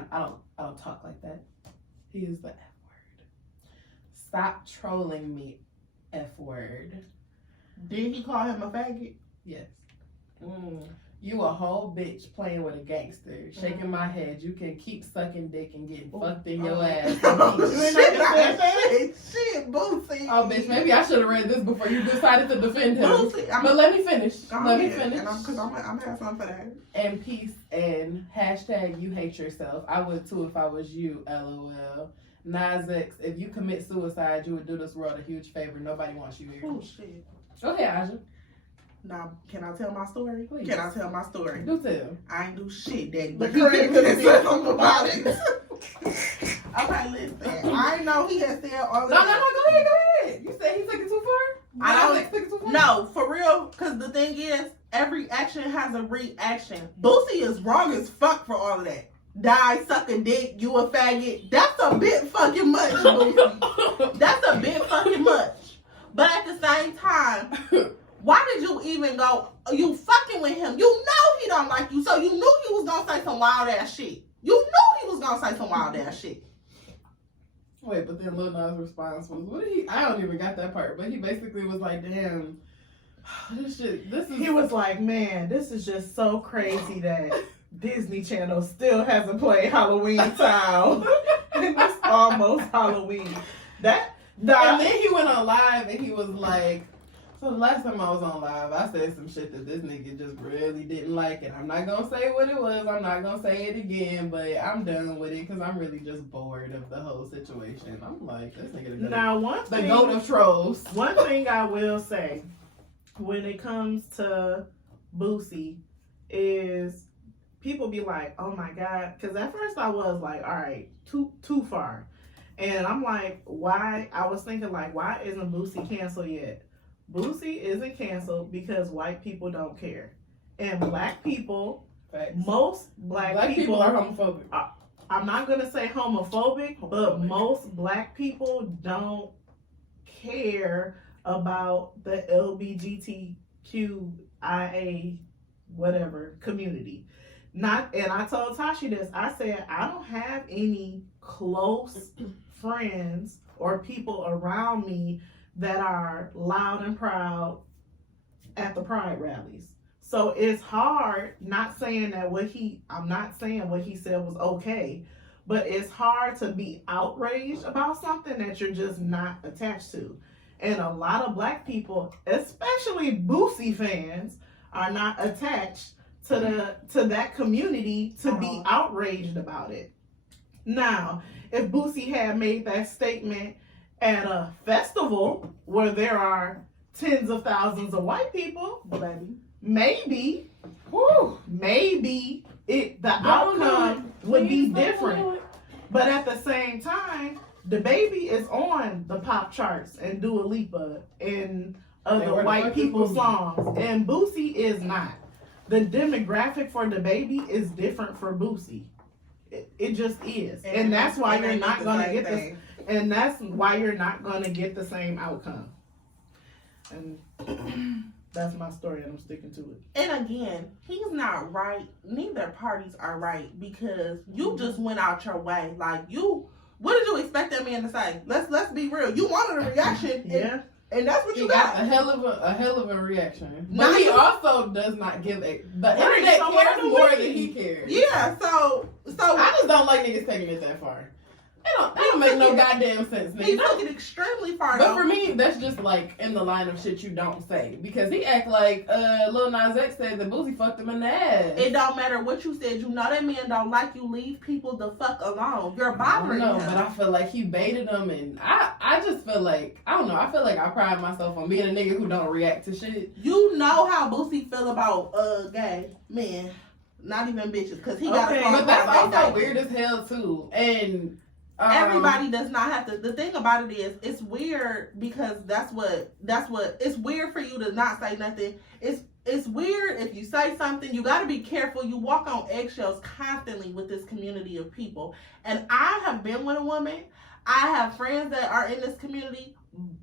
don't talk like that. He used the F word. Stop trolling me, F word. Did he call him a faggot? Yes. You a whole bitch playing with a gangster, shaking my head. You can keep sucking dick and getting fucked in your ass. Shit, Boosie. Oh, bitch, maybe I should have read this before you decided to defend him. Boosie. But let me finish. Go Let me ahead, finish. Because I'm going to have something for that. And peace and hashtag you hate yourself. I would too if I was you, LOL. Nas X, if you commit suicide, you would do this world a huge favor. Nobody wants you here. Oh, shit. Go ahead, Aja. Now, can I tell my story? Please. Can I tell my story? Do tell. I ain't do shit, Daddy. But But you you couldn't say something about it. Okay, listen. I know he has said all of No, that. go ahead. You said he took it too far? I don't- Nas X took it too far? No, for real. Because the thing is, every action has a reaction. Boosie is wrong as fuck for all of that. Die, suck a dick, you a faggot. That's a bit fucking much, Boosie. That's a bit fucking much. But at the same time, why did you even go? You fucking with him. You know he don't like you, so you knew he was gonna say some wild ass shit. You knew he was gonna say some wild ass shit. Wait, but then Lil Nas' response was, what did he? I don't even got that part, but he basically was like, damn, this is. He was like, man, this is just so crazy that Disney Channel still hasn't played Halloween Town. And it's almost Halloween. And then he went on live and he was like, so the last time I was on live, I said some shit that this nigga just really didn't like, and I'm not gonna say what it was. I'm not gonna say it again, but I'm done with it because I'm really just bored of the whole situation. I'm like, this nigga Now, the goat of trolls. One thing I will say when it comes to Boosie is people be like, oh my God. Because at first I was like, all right, too far. And I'm like, why? I was thinking like, why isn't Boosie canceled yet? Boosie isn't canceled because white people don't care. And black people, Facts. most black people are homophobic. I'm not going to say homophobic, but most black people don't care about the LGBTQIA whatever community. Not, and I told Tashi this. I said I don't have any close friends or people around me that are loud and proud at the pride rallies. So it's hard, not saying that I'm not saying what he said was okay, but it's hard to be outraged about something that you're just not attached to. And a lot of black people, especially Boosie fans, are not attached to that community to be outraged about it. Now, if Boosie had made that statement at a festival where there are tens of thousands of white people, maybe the outcome would be different. But at the same time, the baby is on the pop charts and Dua Lipa and other white people songs, and Boosie is not. The demographic for the baby is different for Boosie. It just is, and that's why you're not gonna get this. And that's why you're not gonna get the same outcome. And that's my story, and I'm sticking to it. And again, he's not right. Neither parties are right because you just went out your way. Like what did you expect that man to say? Let's be real. You wanted a reaction, Yeah. and that's what you got. got. A hell of a reaction. But he also does not give the internet cares more than he cares. Yeah. So I just don't like niggas taking it that far. That don't make no goddamn sense, nigga. He took it extremely far. But for me, that's just like in the line of shit you don't say. Because he act like Lil Nas X said that Boosie fucked him in the ass. It don't matter what you said. You know that man don't like you. Leave people the fuck alone. You're bothering him. But I feel like he baited him, and I just feel like, I don't know, I feel like I pride myself on being a nigga who don't react to shit. You know how Boosie feel about gay men. Not even bitches. Because he got a phone. But that's also weird as hell, too. And everybody does not have to. The thing about it is, it's weird because that's what it's weird for you to not say nothing. It's weird if you say something. You got to be careful. You walk on eggshells constantly with this community of people. And I have been with a woman. I have friends that are in this community,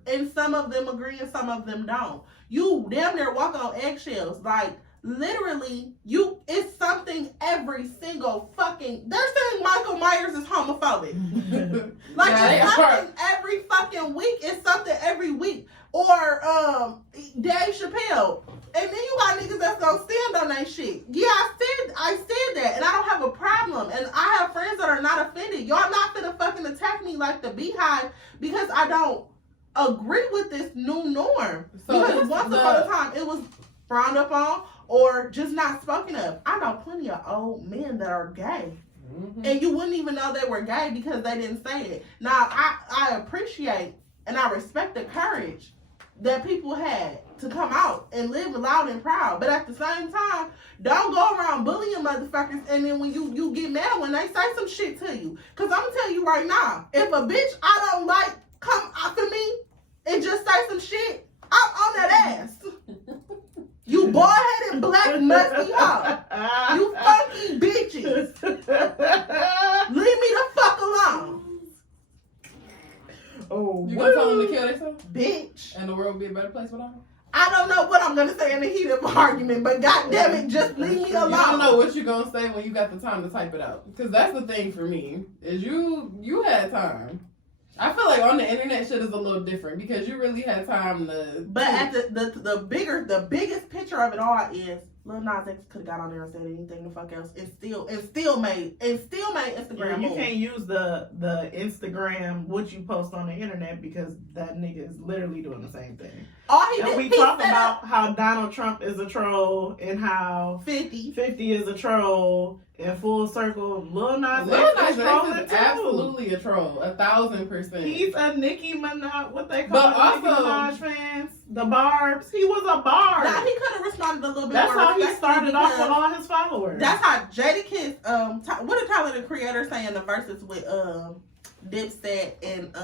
and some of them agree and some of them don't. You damn near walk on eggshells. Like, literally, it's something every single fucking. They're saying Michael Myers is homophobic. Like, it's something every fucking week. It's something every week. Or Dave Chappelle. And then you got niggas that's gonna stand on that shit. Yeah, I said that, and I don't have a problem. And I have friends that are not offended. Y'all not gonna fucking attack me like the Beehive because I don't agree with this new norm. So because once upon a time it was frowned upon or just not spoken of. I know plenty of old men that are gay. Mm-hmm. And you wouldn't even know they were gay because they didn't say it. Now, I appreciate and I respect the courage that people had to come out and live loud and proud. But at the same time, don't go around bullying motherfuckers and then when you get mad when they say some shit to you. Because I'm going to tell you right now, if a bitch I don't like come after me and just say some shit, I'm on that ass. You bald-headed black musty hoe. You funky bitches. Leave me the fuck alone. Oh, you gonna tell them to kill themselves? Bitch. And the world would be a better place without them? I don't know what I'm gonna say in the heat of argument, but goddamn it, just leave me alone. I don't know what you're gonna say when you got the time to type it out. Because that's the thing for me, is you had time. I feel like on the internet shit is a little different because you really had time to. But at the biggest picture of it all is Lil Nas X could have got on there and said anything the fuck else and still made Instagram. You can't use the Instagram what you post on the internet because that nigga is literally doing the same thing. We talk about how Donald Trump is a troll and how 50 is a troll. In full circle, Lil Nas X is absolutely a troll, 1,000%. He's a Nicki Minaj, what they call Nicki Minaj fans, the Barbs. He was a Barb. Now he could have responded a little bit more. That's how he started off with all his followers. That's how Jadakiss. What did Tyler the Creator say in the verses with Dipset and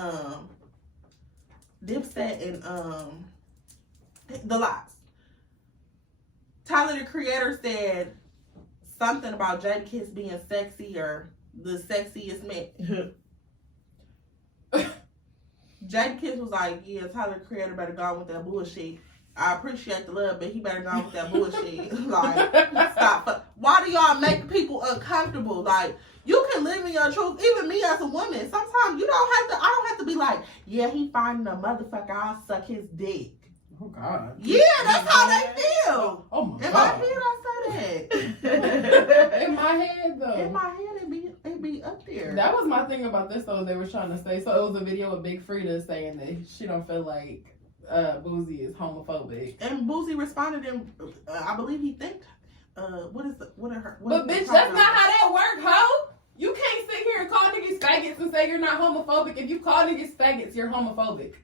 the lies. Tyler, the creator, said something about Jadakiss being sexy or the sexiest man. Jadakiss was like, yeah, Tyler, the creator, better go on with that bullshit. I appreciate the love, but he better go on with that bullshit. Like, stop. Why do y'all make people uncomfortable? Like, you can live in your truth. Even me as a woman, sometimes I don't have to be like, yeah, he finding a motherfucker, I'll suck his dick. Oh, God. Yeah, that's how they feel. Oh, my In God. my head, I say that. In my head, though. In my head, it be up there. That was my thing about this, though, they were trying to say. So it was a video of Big Frida saying that she don't feel like Boosie is homophobic. And Boosie responded, and I believe he think, what are her? But bitch, that's not how that work, ho. You can't sit here and call niggas faggots and say you're not homophobic. If you call niggas faggots, you're homophobic.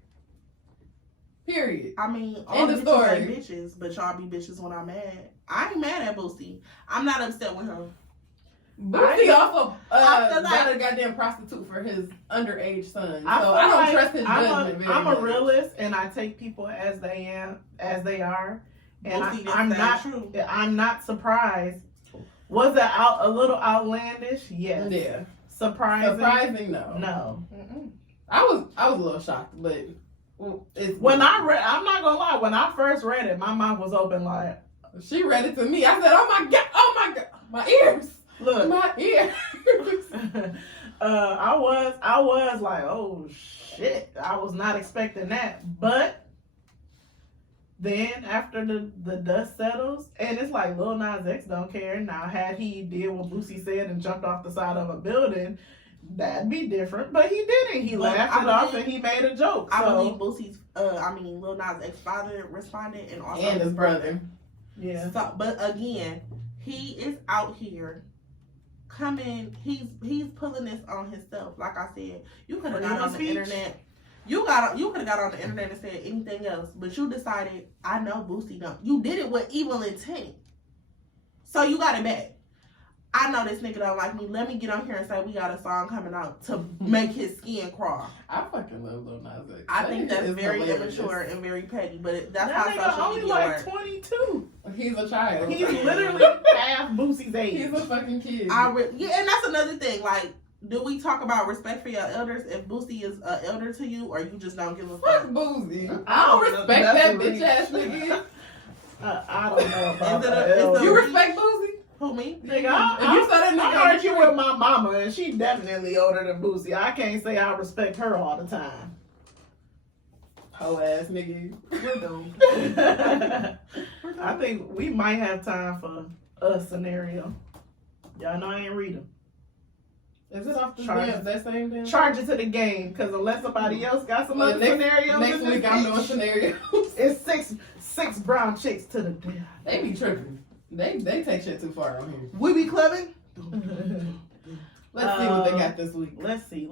Period. I mean, all End of story. bitches ain't bitches, but y'all be bitches when I'm mad. I ain't mad at Boosie. I'm not upset with him. Boosie also I feel got like- a goddamn prostitute for his underage son. So I feel I don't like trust his judgment very I'm much. a realist, and I take people as they are, and Boosie didn't I'm say not true. I'm not surprised. Was it a little outlandish? Yes. Yeah. Surprising? Surprising, no. No. I was a little shocked, but it's When I'm not gonna lie. When I first read it, my mouth was open like. she read it to me. I said, oh my god, my ears, Look. my ears. I was like, oh shit, I was not expecting that. But then after the dust settles, and it's like Lil Nas X don't care. Now, had he did what Boosie said and jumped off the side of a building, that'd be different. But he didn't. He laughed it off and he made a joke. I So, believe Boosie's, Lil Nas X father responded, and also And his brother. yeah. So, but again, he is out here coming. He's pulling this on himself. Like I said, you could have got on the internet. You could have got on the internet and said anything else, but you decided, I know Boosie don't. You did it with evil intent, so you got it back. I know this nigga don't like me. Let me get on here and say we got a song coming out to make his skin crawl. I fucking love Lil Nas X. I think that's is very hilarious. immature and very petty, but that's That how nigga social only media like works. 22. He's a child. He's literally half Boosie's age. He's a fucking kid. Yeah, and that's another thing. Like, do we talk about respect for your elders if Boosie is an elder to you, or you just don't give a Fuck fuck? Boosie. I I don't don't know. respect That's that a bitch reach. ass nigga. I don't know about Is it a- that. is the- You respect Boosie? Who, me? Nigga, If you saw that nigga I on heard the you street- with my mama, and she definitely older than Boosie. I can't say I respect her all the time. Hoe ass nigga. We're doomed. I think we might have time for a scenario. Y'all know I ain't read them. Is it off the Charge- damn, that same damn? Charge it to the game, because unless somebody else got some Well, other scenarios, Next in this week I'm doing bitch, scenarios. it's six brown chicks to the death. They be tripping. They take shit too far on here. We be clubbing? Let's see what they got this week. Let's see.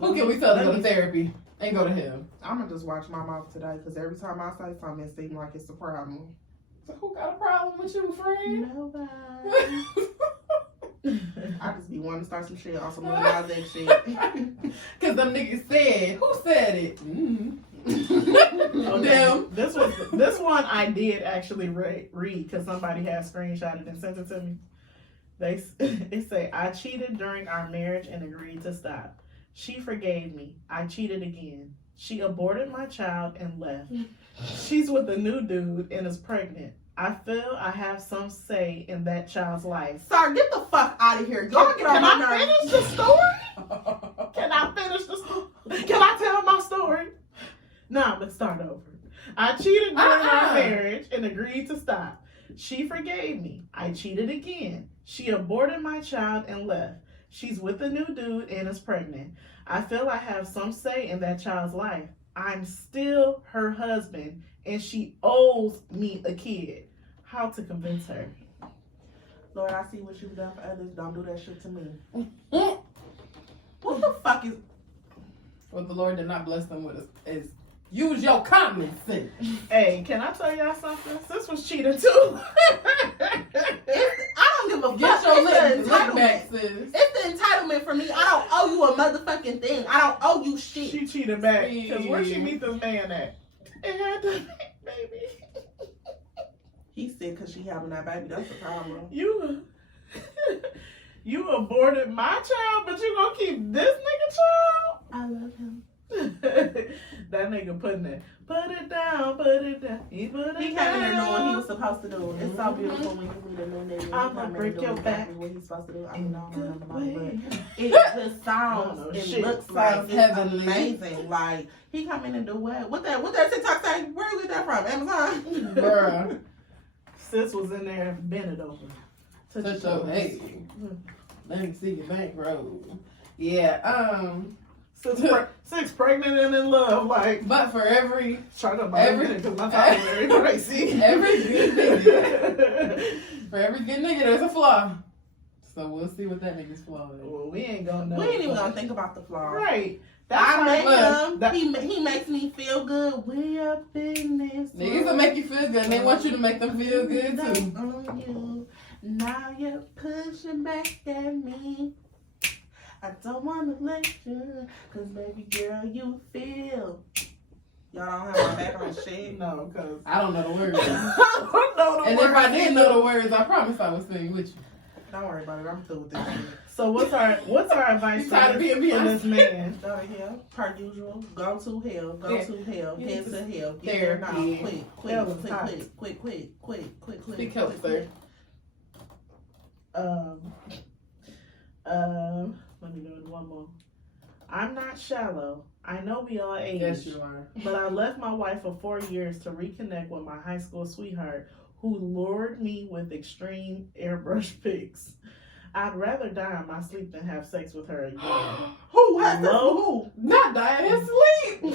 Who can we tell to go to therapy and go to hell? I'm gonna just watch my mouth today, because every time I say something, it seems like it's a problem. So who got a problem with you, friend? Nobody. I just be wanting to start some shit on some Lil Nas X shit. Cause them niggas said, who said it? Okay. Them. This one I did actually read because somebody had screenshotted and sent it to me. They say, I cheated during our marriage and agreed to stop. She forgave me. I cheated again. She aborted my child and left. She's with a new dude and is pregnant. I feel I have some say in that child's life. Sir, get the fuck out of here. Go and get on Can my I nerves. finish the story? Can I finish the story? Can I tell my story? No, let's start over. I cheated during our marriage and agreed to stop. She forgave me. I cheated again. She aborted my child and left. She's with a new dude and is pregnant. I feel I have some say in that child's life. I'm still her husband and she owes me a kid. How to convince her? Lord, I see what you've done for others. Don't do that shit to me. What the fuck is... What the Lord did not bless them with is use your common sense. Hey, can I tell y'all something? This was cheating too. I don't give a Get fuck. your It's lick the back, entitlement. sis. It's the entitlement for me. I don't owe you a motherfucking thing. I don't owe you shit. She cheated back. Because where she meet this man at? It had to be, baby. He's sick because she having that baby. That's the problem. You aborted my child, but you gonna keep this nigga child? I love him. That nigga putting it. Put it down, put it down. He put it He down. came in there doing what he was supposed to do. It's so beautiful when you meet a new nigga. I'ma break your back. What he's supposed to do. I mean, no, but Way. it just sounds, No, it shit. looks like Sounds it's heavenly. amazing. Like, he come in and do what? What that TikTok say? Where you get that from? Amazon? Bruh. Sis was in there, bend it over. Touch your hey. Let me see your bankroll. Yeah, Sis pregnant and in love, like but for every trying to buy it because my time is very pricey. every good nigga, for every good nigga, there's a flaw. So we'll see what that nigga's flaw is. Well, we ain't gonna know. We ain't even gonna think about the flaw. Right. I That's make right. him. He makes me feel good. We up in this. Niggas will make you feel good, and they want you to make them feel good too. On you. Now you're pushing back at me. I don't wanna let you, cause baby girl, you feel. Y'all don't have my back on shit. No, because I don't know the words. I don't know the And words if I did know either. the words, I promise I would sing with you. Don't worry about it. I'm through with this shit. So what's our advice You for tired of being this man? Go to hell, per usual. Go to hell. Go Yeah. to hell. You Head need to hell. Get therapy. there now. Quick, Hell is quick, hot. quick. Speak help, sir. Let me do one more. I'm not shallow. I know we all age. Yes, you are. But I left my wife for 4 years to reconnect with my high school sweetheart who lured me with extreme airbrush pics. I'd rather die in my sleep than have sex with her again. Who? What? Low, Not dying in sleep.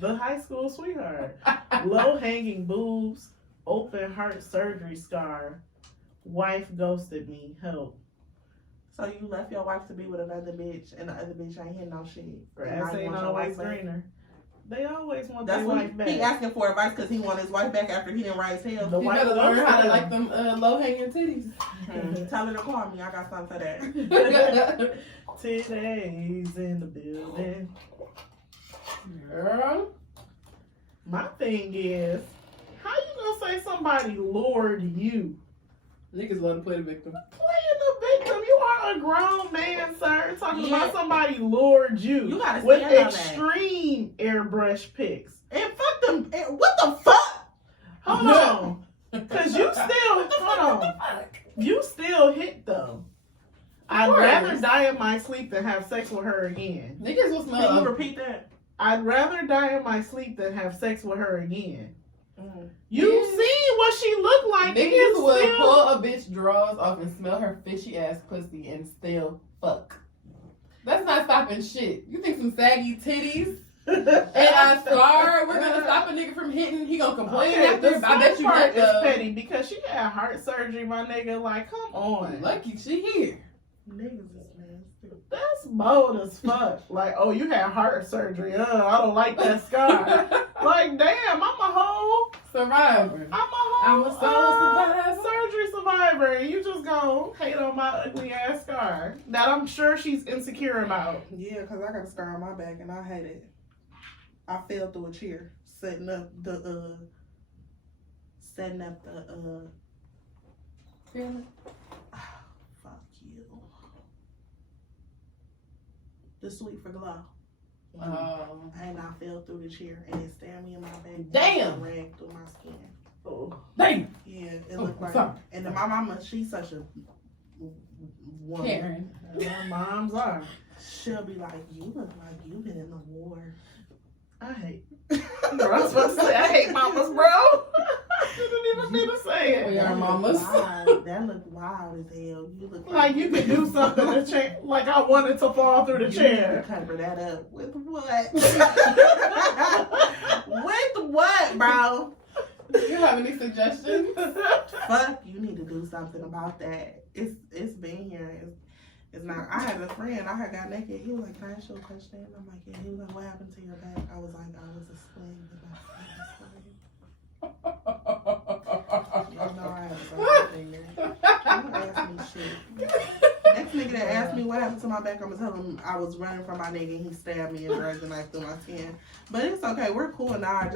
the high school sweetheart. Low hanging boobs, open heart surgery scar. Wife ghosted me. Help. So you left your wife to be with another bitch, and the other bitch ain't hitting no shit. Grass ain't always greener. They always want That's their what wife back. he asking for advice because he want his wife back after he didn't rise hell. The You wife better learn how to loves like them low hanging titties. Tell her to call me. I got something for that. Today's in the building. Girl. My thing is, how you gonna say somebody lured you? Niggas love to play the victim. Playing the victim. You are a grown man, sir. Talking Yeah. about somebody lured you. You gotta with stand on that. extreme airbrush pics. And fuck them. And what the fuck? Hold on. Cause you still hold on. You still hit them. I'd course. rather die in my sleep than have sex with her again. Niggas will Can smell you up. repeat that? I'd rather die in my sleep than have sex with her again. Mm. You Yeah. seen what she looked like. and Niggas you will still- pull a bitch drawers off and smell her fishy ass pussy and still fuck. That's not stopping shit. You think some saggy titties and a scar, we're gonna stop a nigga from hitting? He gonna complain Okay, after? the I bet you part that is petty because she had heart surgery, my nigga. Like, come on. Lucky she here. Niggas is nasty. That's bold as fuck. Like, oh, you had heart surgery. I don't like that scar. Like, damn, I'm a whole Survivor. I'm a soul survivor. surgery survivor, and you just gonna hate on my ugly ass scar that I'm sure she's insecure about. Yeah, because I got a scar on my back and I hate it. I fell through a chair setting up the fuck you. The Sweet for Glow. And I fell through the chair and it stabbed me in my back. Damn. And ran through my skin. Oh. Damn. Yeah, it Oh, looked like. sorry. And then my mama, she's such a woman. Karen. My moms are. She'll be like, you look like you've been in the war. I hate. Bro, I was supposed to say I hate mamas, bro. I didn't even mean to say We it. are mamas. That look wild as hell. You look Like you could do something to change. Like I wanted to fall through the You chair. need to cover that up with what? With what, bro? You have any suggestions? Fuck, you need to do something about that. It's been here. It's not. I had a friend. I had got naked. He was like, "Can I ask you a question?" I'm like, "Yeah." He was like, "What happened to your back?" I was like, "I was a sling." You know I had something there. Don't ask me shit. Next nigga nigga that asked me what happened to my back, I'm gonna tell him I was running from my nigga and he stabbed me and dragged the knife through my skin. But it's okay, we're cool now. It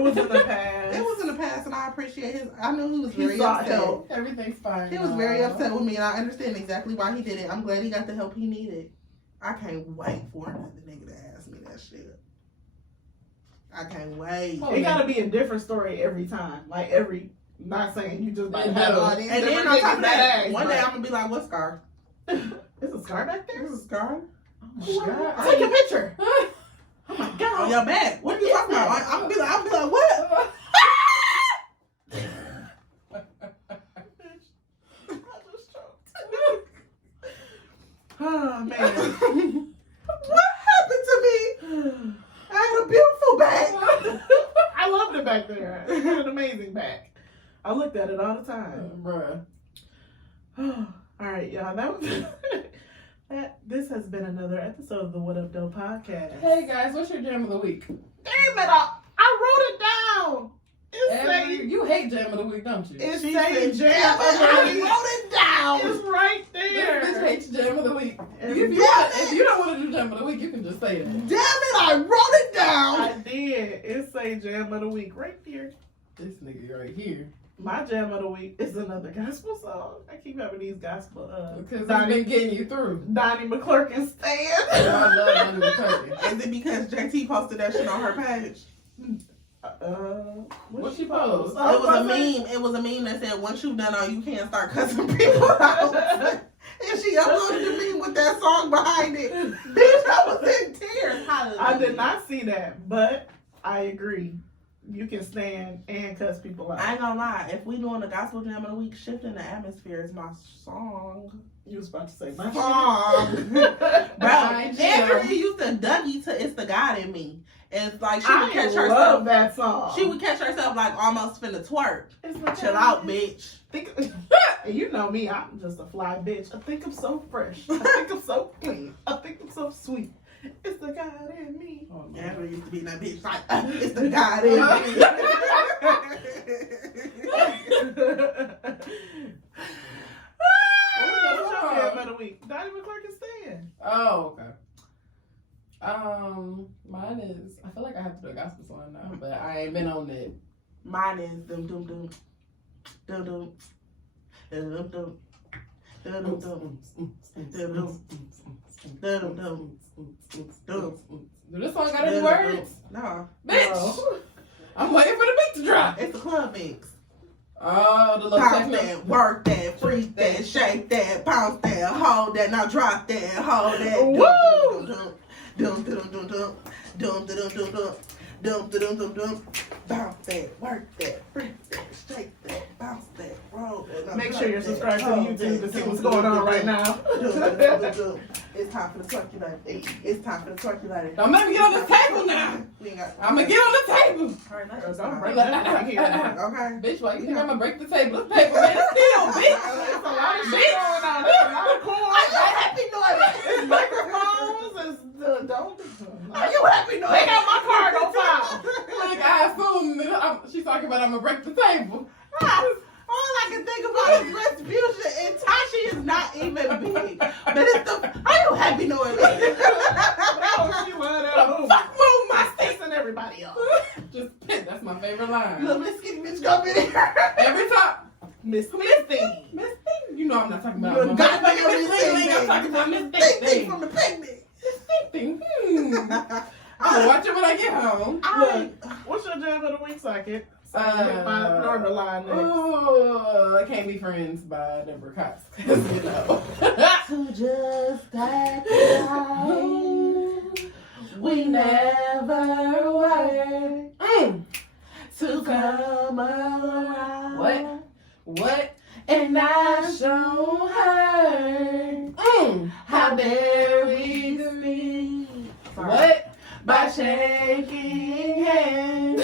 was in the past. It was in the past, and I appreciate his. I knew he was very sought upset. help. Everything's fine. He was very upset with me, and I understand exactly why he did it. I'm glad he got the help he needed. I can't wait for another nigga to ask me that shit. I can't wait. It gotta be a different story every time. Like every, not saying you just about to have all these and then different on top of niggas that, ask, one day I'm gonna be like, "What scar? Is a scar back there? There's a scar Oh my God. Take a picture. Oh my God. on your back. What are you talking about? I'm be like, what? Oh man. What happened to me? I had a beautiful back. I loved it back there. It had an amazing back. I looked at it all the time. Bruh. All right, y'all. That was this has been another episode of the What Up Doe podcast. Hey guys, what's your jam of the week? Damn it! I wrote it down. You hate jam of the week, don't you? It's She saying said, jam. I wrote it down. It's right This there. bitch hates jam of the week. Damn If you don't want to do jam of the week, you can just say that. Damn it! I wrote it down. I did. It say jam of the week right here. This nigga right here. My jam of the week is another gospel song. I keep having these gospel. Because it's been getting you through. Donnie McClurkin stand. I love Donnie McClurkin. Is it because JT posted that shit on her page? What she post? It was a meme. It was a meme that said, "Once you've done all you can, start cussing people out." And she uploaded the meme with that song behind it. Bitch, I was in tears. I did not see that, but I agree. You can stand and cuss people out. I ain't gonna lie. If we doing the gospel jam of the week, shifting the atmosphere is my song. You was about to say my Song. shit. Bro, My jam. Andrea used to Dougie to "It's the God in Me." And it's like she would I catch love herself. that song. She would catch herself like almost finna twerk. It's my Chill God. out, bitch. And you know me, I'm just a fly bitch. I think I'm so fresh. I think I'm so clean. I think I'm so sweet. It's the God in me. Oh, no. Andrea used to be in that bitch like, it's the God in me. What's your jam of the week? Donnie McClurkin stand. Oh, okay. Mine is, I feel like I have to do a gospel song now, but I ain't been on it. Mine is dum dum dum. Dum dum. Dum dum dum. Dum dum dum. Dum dum. Dum. Do this song got any words? No. Bitch! No. I'm waiting for the beat to drop. It's the club mix. Oh, the little Bounce techno. that, work that, freak that, shake that, bounce that, hold that, now drop that, hold that. Woo! Dum dum dum dum dum dum dum dum dum dum dum dum dum. Bounce that, work that, freak that, shake that, bounce that, roll that. now Make drop sure you're that, subscribed to the hold YouTube to that, see dum, what's dum, going dum, on right dum, now. dum, dum, dum, dum. It's time for the twerculator. It's time for the twerculator. Don't make me get on the table now. We ain't got. I'm gonna get on the table. All right, Girl, let's don't break go. that right here. Okay. Bitch, why you think I'm gonna break the table? This paper man still, bitch. There's a lot of shit going on. There's a lot of corn. Are you happy It's doing it? microphones. It's don't. Are you happy doing They it? got my card on file. Like, I assume that she's talking about I'm gonna break the table. All I can think about is retribution, and Tashi is not even big. But it's the, are you happy knowing me? Oh, she love that movie. Fuck move my stick. Pissing everybody up. Just that's my favorite line. Little Miss Skinny bitch come in here. Every time. Miss Thing. Miss Thing. You know I'm not talking about You're my goddamn Miss Miss Thing. Thing. I'm talking about Miss Thing Thing. from the picnic. Thing. I'm gonna watch it when I get home. Look, what's your jam of the week, Socket? So you hit my normal line next. Oh, I Can't Be Friends by Deborah Cox. 'Cause, you know. To just act like we never were to come around. What? And I show her how dare we speak. What? By shaking hands.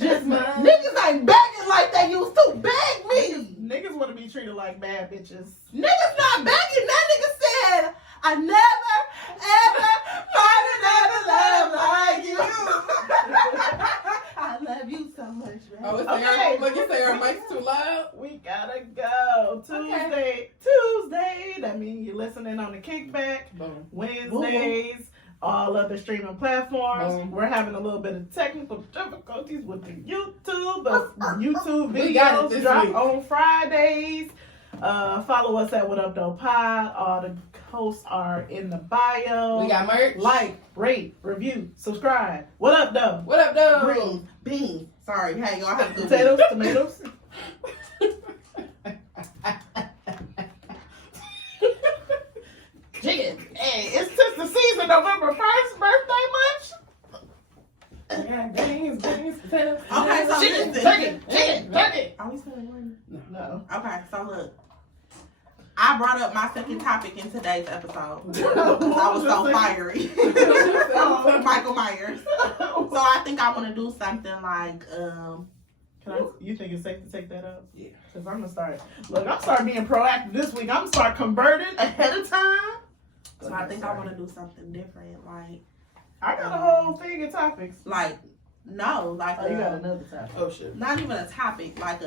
Just my niggas ain't begging like they used to beg me. Niggas want to be treated like bad bitches. Niggas not begging. That nigga said, I never, ever find another love like you. I love you so much, baby. Oh, it's Okay. like you say our mic's too loud. We gotta go. Tuesday. That means you're listening on the kickback. Boom. Wednesdays, all other streaming platforms. Boom. We're having a little bit of technical difficulties with the YouTube. The YouTube We got it videos this drop week. on Fridays. Follow us at What Up Doe Pod. All the hosts are in the bio. We got merch. Like, rate, review, subscribe. What up, Doe? What up, though? Green beans. Sorry, hey, y'all have good Potatoes, tomatoes. Chicken. Hey, it's just the season, November 1st, birthday Yeah, beans, potatoes. Okay, so Chicken, listen. turkey. Are we still recording? No. Okay, so look. I brought up my second topic in today's episode. No. I was so fiery. Michael Myers. So I think I want to do something like, You think it's safe to take that up? Yeah. Because I'm going to start. Look, I'm starting being proactive this week. I'm going to start converting ahead of time. so I think I want to do something different. I got a whole thing of topics. No, like, Oh, you got another topic. Oh, shit. not even a topic, like